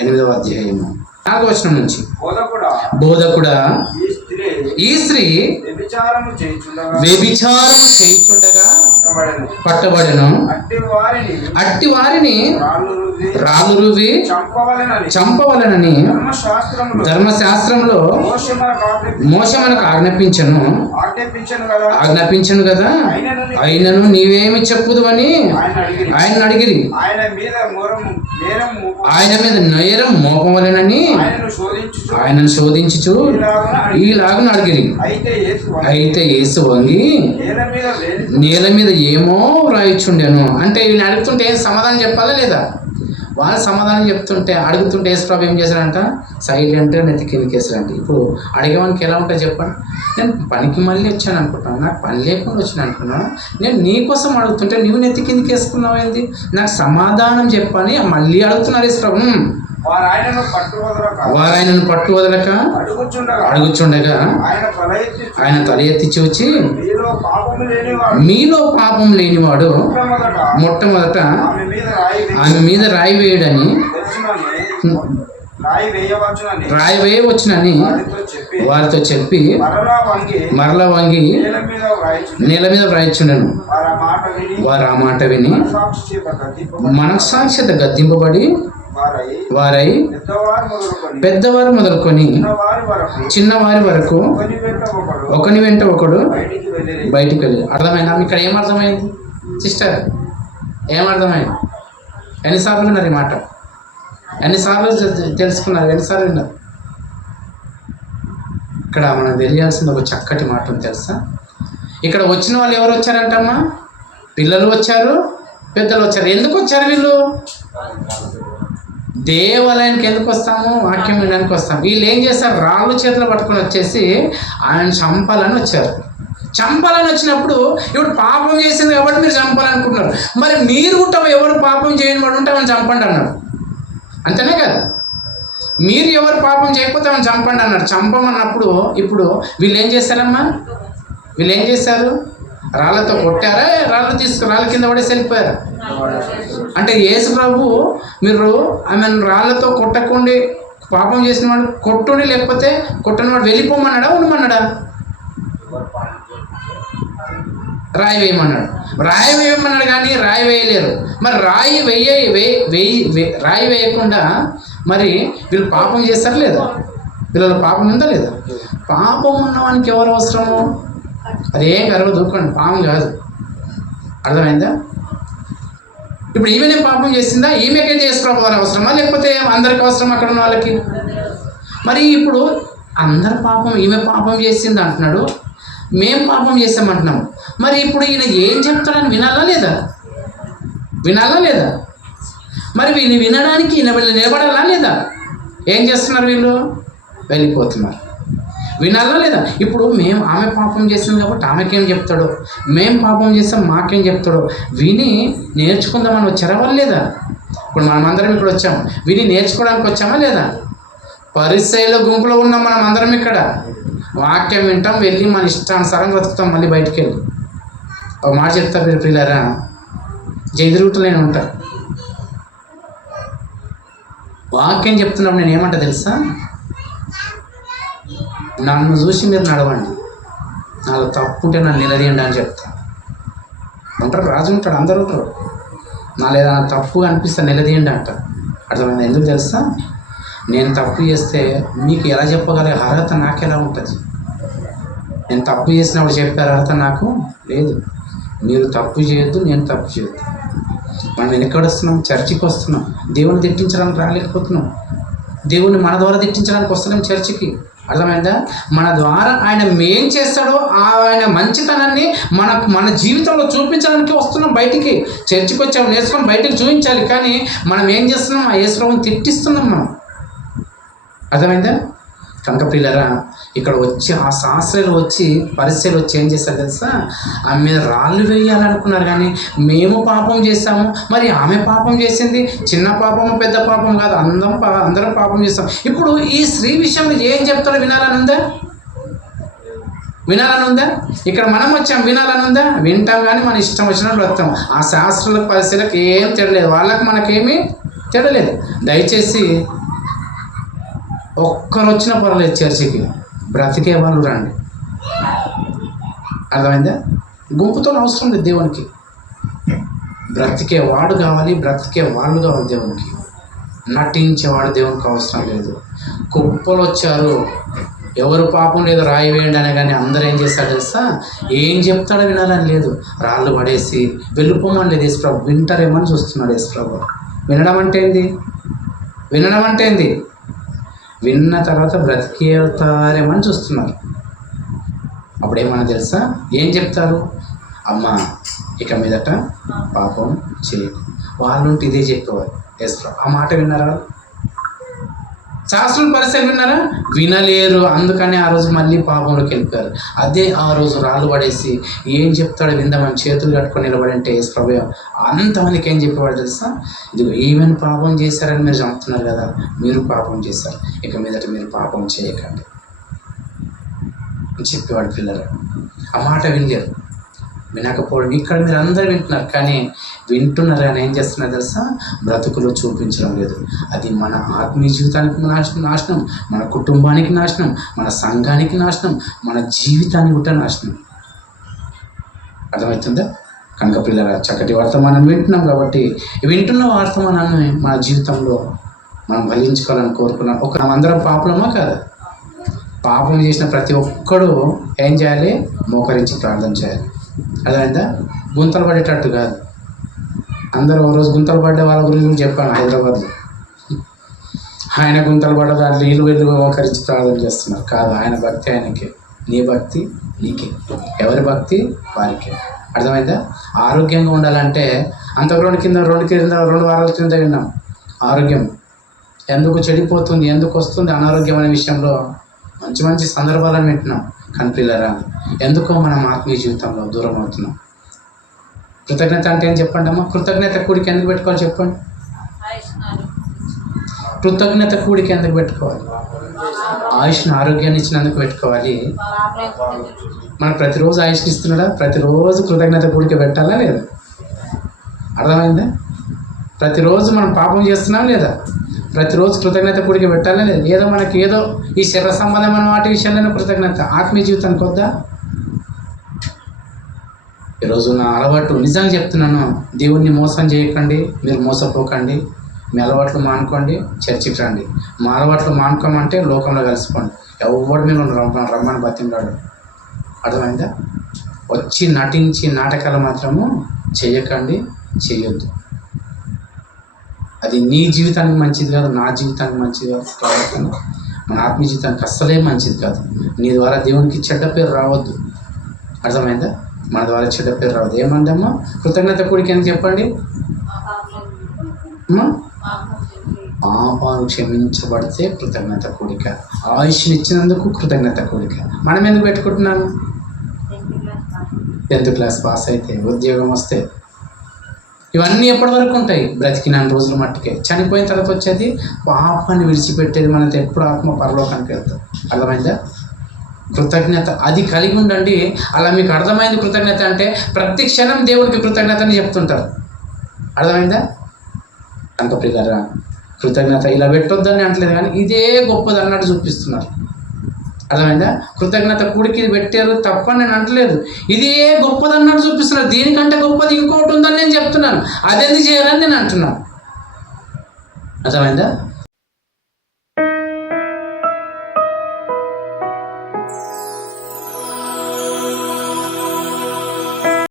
8వ అధ్యాయము 4వ వచనం నుంచి, బోధకుడా ఈ స్త్రీ వ్యభిచారము చేయుచుండగా పట్టబడెను, అట్టి వారిని రాళ్ళు రువ్వి చంపవలనని ధర్మశాస్త్రంలో మోషే మనకు ఆజ్ఞాపించను కదా, అయినను నీవేమి చెప్పుదువని ఆయన అడిగిరి. ఆయన మీద నేరం మోపవలనని ఆయనను శోధించుచు ఈలాగున అడిగిరి. అయితే యేసు వంగి నేల మీద ఏమో రాయిచుండెను. అంటే వీళ్ళని అడుగుతుంటే ఏం సమాధానం చెప్పాలా లేదా? వాళ్ళు సమాధానం చెప్తుంటే అడుగుతుంటే యేసు ప్రభు ఏం చేశారంట, సైలెంట్గా నెత్తి కిందకి వేసారంట. ఇప్పుడు అడిగేవానికి ఎలా ఉంటుంది చెప్పండి? నేను పనికి మళ్ళీ వచ్చాను అనుకుంటున్నాను, నాకు పని లేకుండా వచ్చాను అనుకున్నాను, నేను నీ కోసం అడుగుతుంటే నువ్వు నెత్తి కిందకి వేసుకున్నావు ఏంది, నాకు సమాధానం చెప్పని మళ్ళీ అడుగుతున్నారు యేసు ప్రభు. వారాయనను పట్టు వదలక అడుగుచుండగా ఆయన తల ఎత్తి చూచి, మీలో పాపం లేనివాడు మొట్టమొదట ఆమె మీద రాయి వేయడని రాయి వేయవచ్చునని వారితో చెప్పి మరలా వంగి నేల మీద వ్రాయిచుండెను. వారు ఆ మాట విని మనస్సాక్షిత గద్దింపబడి వారై పెద్దవారు మొదలుకొని చిన్నవారి వరకు ఒకని వెంట ఒకడు బయటికి వెళ్ళి. అర్థమైందా? ఇక్కడ ఏమర్థమైంది సిస్టర్? ఏమర్థమైంది? ఎన్నిసార్లు విన్నారు ఈ మాట? ఎన్నిసార్లు తెలుసుకున్నారు? ఎన్నిసార్లు విన్నారు? ఇక్కడ మనం తెలియాల్సింది ఒక చక్కటి మాట ఉంది తెలుసా? ఇక్కడ వచ్చిన వాళ్ళు ఎవరు వచ్చారంటమ్మా? పిల్లలు వచ్చారు, పెద్దలు వచ్చారు. ఎందుకు వచ్చారు వీళ్ళు? దేవాలయానికి ఎందుకు వస్తాము? వాక్యం వినడానికి వస్తాము. వీళ్ళు ఏం చేస్తారు? రాళ్ళు చేతులు పట్టుకొని వచ్చేసి ఆయన చంపాలని వచ్చారు. చంపాలని వచ్చినప్పుడు ఇప్పుడు పాపం చేసింది కాబట్టి మీరు చంపాలనుకుంటున్నారు. మరి మీరు కూడా ఎవరు పాపం చేయని వాడు ఉంటే ఆమెను చంపండి అన్నాడు. అంతేనే కదా? మీరు ఎవరు పాపం చేయకపోతే ఆమెను చంపండి అన్నాడు. చంపమన్నప్పుడు ఇప్పుడు వీళ్ళు ఏం చేశారమ్మా? వీళ్ళు ఏం చేశారు? రాళ్ళతో కొట్టారా? రాళ్ళ కింద పడేసి వెళ్ళిపోయారు. అంటే యేసు ప్రభు మీరు ఆమెను రాళ్ళతో కొట్టకుండా పాపం చేసిన వాడు కొట్టుని, లేకపోతే కొట్టని వాడు వెళ్ళిపోమన్నాడా ఉండమన్నాడా? రాయి వేయమన్నాడు. రాయి వేయమన్నాడు కానీ రాయి వేయలేరు. మరి రాయి రాయి వేయకుండా మరి వీళ్ళు పాపం చేస్తారు లేదా? వీళ్ళలో పాపం ఉందా లేదా? పాపం ఉన్నవానికి ఎవరు అవసరము? అదేం గర్వ దూకండి, పాపం కాదు. అర్థమైందా? ఇప్పుడు ఈమెనే పాపం చేసిందా? ఈమెకే చేసుకోవాలి అవసరమా, లేకపోతే అందరికి అవసరం అక్కడ ఉన్న వాళ్ళకి? మరి ఇప్పుడు అందరు పాపం, ఈమె పాపం చేసింది అంటున్నాడు, మేం పాపం చేసామంటున్నాము. మరి ఇప్పుడు ఈయన ఏం చెప్తాడని వినాలా లేదా? వినాలా లేదా? మరి వీళ్ళు వినడానికి ఈయన వీళ్ళు నిలబడాలా లేదా? ఏం చేస్తున్నారు? వీళ్ళు వెళ్ళిపోతున్నారు. వినాలా లేదా? ఇప్పుడు ఆమె పాపం చేసింది కాబట్టి ఆమెకేం చెప్తాడో, మేము పాపం చేస్తాం మాకేం చెప్తాడో విని నేర్చుకుందామని వచ్చారా వాళ్ళు లేదా? ఇప్పుడు మనమందరం ఇక్కడ వచ్చాము, విని నేర్చుకోవడానికి వచ్చామా లేదా? పరిసయ్యుల గుంపులో ఉన్నాం మనం అందరం. ఇక్కడ వాక్యం వింటాం, వెళ్ళి మన ఇష్టానుసారం బ్రతుకుతాం, మళ్ళీ బయటికి వెళ్ళి ఒక మాట చెప్తారు మీరు పిల్లరా, జైదిరుగుతూనే ఉంటారు. వాక్యం చెప్తున్నప్పుడు నేను ఏమంటా తెలుసా? నన్ను చూసి మీరు నడవండి, నాలో తప్పు ఉంటే నన్ను నిలదీయండి అని చెప్తాను. ఉంటారు, రాజు ఉంటాడు, అందరూ ఉంటారు. నాలో ఏదైనా తప్పు అనిపిస్తే నిలదీయండి అంటారు. అర్థమైంది? ఎందుకు తెలుసా? నేను తప్పు చేస్తే మీకు ఎలా చెప్పగలిగే అర్హత నాకెలా ఉంటుంది? నేను తప్పు చేసినప్పుడు చెప్పే అర్హత నాకు లేదు. మీరు తప్పు చేయొద్దు, నేను తప్పు చేయొద్దు. మనం ఎక్కడ వస్తున్నాం? చర్చికి వస్తున్నాం. దేవుని తిట్టించడానికి రాలేకపోతున్నాం. దేవుని మన ద్వారా తిట్టించడానికి వస్తున్నాం చర్చికి. అర్థమైందా? మన ద్వారా ఆయన ఏం చేస్తాడో ఆయన మంచితనాన్ని మన జీవితంలో చూపించడానికి వస్తున్నాం బయటికి. చర్చికి వచ్చాము, నేర్చుకొని బయటికి చూపించాలి. కానీ మనం ఏం చేస్తున్నాం? ఆ యేసుప్రభువుని తిట్టిస్తున్నాం మనం. అర్థమైందా? కనుక పిల్లరా, ఇక్కడ వచ్చి ఆ శాస్త్రాలు వచ్చి పరిచయలు వచ్చి ఏం చేస్తారు తెలుసా? ఆమె మీద రాళ్ళు వేయాలనుకున్నారు. కానీ మేము పాపం చేస్తాము, మరి ఆమె పాపం చేసింది. చిన్న పాపము పెద్ద పాపం కాదు, అందరం పాపం చేస్తాం. ఇప్పుడు ఈ స్త్రీ విషయంలో ఏం చెప్తారో వినాలని ఉందా? ఇక్కడ మనం వచ్చాం, వినాలని ఉందా? వింటాం, కానీ మన ఇష్టం వచ్చినట్లు వస్తాం. ఆ శాస్త్రాలకు పరిచయలకు ఏం తెడలేదు, వాళ్ళకి మనకేమీ తెడలేదు. దయచేసి ఒక్కరు వచ్చినా పర్వాలేదు, చర్చికి బ్రతికే వాళ్ళు రండి. అర్థమైందా? గుంపుతో అవసరం లేదు దేవునికి. బ్రతికేవాడు కావాలి, బ్రతికే వాళ్ళు కావాలి దేవునికి. నటించేవాడు దేవునికి అవసరం లేదు. కుప్పలు వచ్చారు, ఎవరు పాపం లేదు రాయి వేయండి అని, కానీ అందరూ ఏం చేస్తాడు తెలుసా? ఏం చెప్తాడో వినాలని లేదు, రాళ్ళు పడేసి వెళ్ళిపోమని లేదు. యేసుప్రభు వింటారేమని చూస్తున్నాడు యేసుప్రభు. వినడం అంటే ఏంది? విన్న తర్వాత బ్రతికేతారేమని చూస్తున్నారు. అప్పుడేమన్నా తెలుసా? ఏం చెప్తారు? అమ్మా ఇక మీదట పాపం చేయకు. వాళ్ళుంటే ఇదే చెప్పేవారు యేసుప్రభు. ఆ మాట విన్నారా? శాస్త్రం పరిస్థితి విన్నారా? వినలేరు. అందుకని ఆ రోజు మళ్ళీ పాపంలోకి వెళ్ళిపోయారు. అదే ఆ రోజు రాళ్ళు పడేసి ఏం చెప్తాడో విందామని చేతులు కట్టుకొని నిలబడంటే యేసుప్రభు అంతమందికి ఏం చెప్పేవాడు తెలుసా? ఇదిగో ఈమెను పాపం చేశారని మీరు చంపుతున్నారు కదా, మీరు పాపం చేశారు, ఇక మీదట మీరు పాపం చేయకండి అని చెప్పేవాడు. పిల్లలు ఆ మాట వినలేరు. వినకపోవడం ఇక్కడ మీరు అందరూ వింటున్నారు, కానీ వింటున్నారు కానీ ఏం చేస్తున్నారు తెలుసా? బ్రతుకులో చూపించడం లేదు. అది మన ఆత్మీయ జీవితానికి నాశనం, మన కుటుంబానికి నాశనం, మన సంఘానికి నాశనం, మన జీవితానికి కూడా నాశనం. అర్థమవుతుందా? కనుక పిల్లల చక్కటి వర్తమానం వింటున్నాం కాబట్టి వింటున్న వర్తమానాన్ని మన జీవితంలో మనం ఫలించుకోవాలని కోరుకున్నాం. అందరం పాపలమా కాదా? పాపం చేసిన ప్రతి ఒక్కడు ఏం చేయాలి? మోకరించి ప్రార్థన చేయాలి. అర్థమైందా? గుంతలు పడేటట్టు కాదు. అందరూ ఓ రోజు గుంతలు పడ్డే వాళ్ళ గురించి చెప్పాను హైదరాబాద్లో. ఆయన గుంతలు పడ్డ దాంట్లో వీళ్ళు మోకరించి ప్రార్థన చేస్తున్నారు. కాదు, ఆయన భక్తి ఆయనకే, నీ భక్తి నీకే, ఎవరి భక్తి వారికే. అర్థమైందా? ఆరోగ్యంగా ఉండాలంటే అంతకు రెండు వారాల కింద విన్నాం. ఆరోగ్యం ఎందుకు చెడిపోతుంది, ఎందుకు వస్తుంది అనారోగ్యం అనే విషయంలో మంచి సందర్భాలను వింటున్నాం. కనిపిల్లరా, ఎందుకో మనం ఆత్మీయ జీవితంలో దూరం అవుతున్నాం. కృతజ్ఞత అంటే ఏం చెప్పండి అమ్మా? కృతజ్ఞత కూడికి ఎందుకు పెట్టుకోవాలి చెప్పండి? కృతజ్ఞత కూడికి ఎందుకు పెట్టుకోవాలి? ఆయుష్ను, ఆరోగ్యాన్ని ఇచ్చినందుకు పెట్టుకోవాలి. మనకు ప్రతిరోజు ఆయుష్ని ఇస్తున్నాడా? ప్రతిరోజు కృతజ్ఞత కూడికి పెట్టాలా లేదా? అర్థమైందా? ప్రతిరోజు మనం పాపం చేస్తున్నాం లేదా? ప్రతిరోజు కృతజ్ఞత కూడికి పెట్టాలా లేదా? ఏదో మనకి ఈ శరీర సంబంధమైన వాటి విషయంలోనే కృతజ్ఞత, ఆత్మీయ జీవితానికి వద్దా? ఈరోజు నా అలవాటు, నిజంగా చెప్తున్నాను, దేవుణ్ణి మోసం చేయకండి, మీరు మోసపోకండి. మీ అలవాట్లు మానుకోండి, చర్చికి రండి. మా అలవాట్లు మానుకోమంటే లోకంలో కలిసిపోండి. ఎవరి మీద రమ్మని బతిమలాడు. అర్థమైందా? వచ్చి నటించి నాటకాలు మాత్రము చేయకండి, చేయొద్దు. అది నీ జీవితానికి మంచిది కాదు, నా జీవితానికి మంచిది కాదు. కాబట్టి మన ఆత్మీయ జీవితానికి అస్సలే మంచిది కాదు. నీ ద్వారా దేవునికి చెడ్డ పేరు రావద్దు. అర్థమైందా? మన ద్వారా చెడ్డ పేరు రావద్దు. ఏమందమ్మా? కృతజ్ఞత కూడికి అని చెప్పండి. పాపాలు క్షమించబడితే కృతజ్ఞత కూడిక, ఆయుష్ని ఇచ్చినందుకు కృతజ్ఞత కూడిక. మనం ఎందుకు పెట్టుకుంటున్నాము? 10th క్లాస్ పాస్ అయితే, ఉద్యోగం వస్తే, ఇవన్నీ ఎప్పటి వరకు ఉంటాయి? బ్రతికిన రోజుల మట్టుకే. చనిపోయిన తర్వాత వచ్చేది పాపాన్ని విడిచిపెట్టేది మనతో ఎప్పుడు ఆత్మ పరలోకానికి వెళ్తాం. అర్థమైందా? కృతజ్ఞత అది కలిగి ఉండండి. అలా మీకు అర్థమైంది కృతజ్ఞత అంటే ప్రతి క్షణం దేవుడికి కృతజ్ఞత అని చెప్తుంటారు. అర్థమైందా? కనుక ప్రియులారా, కృతజ్ఞత ఇలా పెట్టొద్దని అంటలేదు, కానీ ఇదే గొప్పది అన్నట్టు చూపిస్తున్నారు. అర్థమైందా? కృతజ్ఞత కూడికి పెట్టారు తప్పని నేను అంటలేదు, ఇదే గొప్పది అన్నట్టు చూపిస్తున్నారు. దీనికంటే గొప్పది ఇంకోటి ఉందని నేను చెప్తున్నాను. అదేంది చేయాలని నేను అంటున్నాను. అర్థమైందా?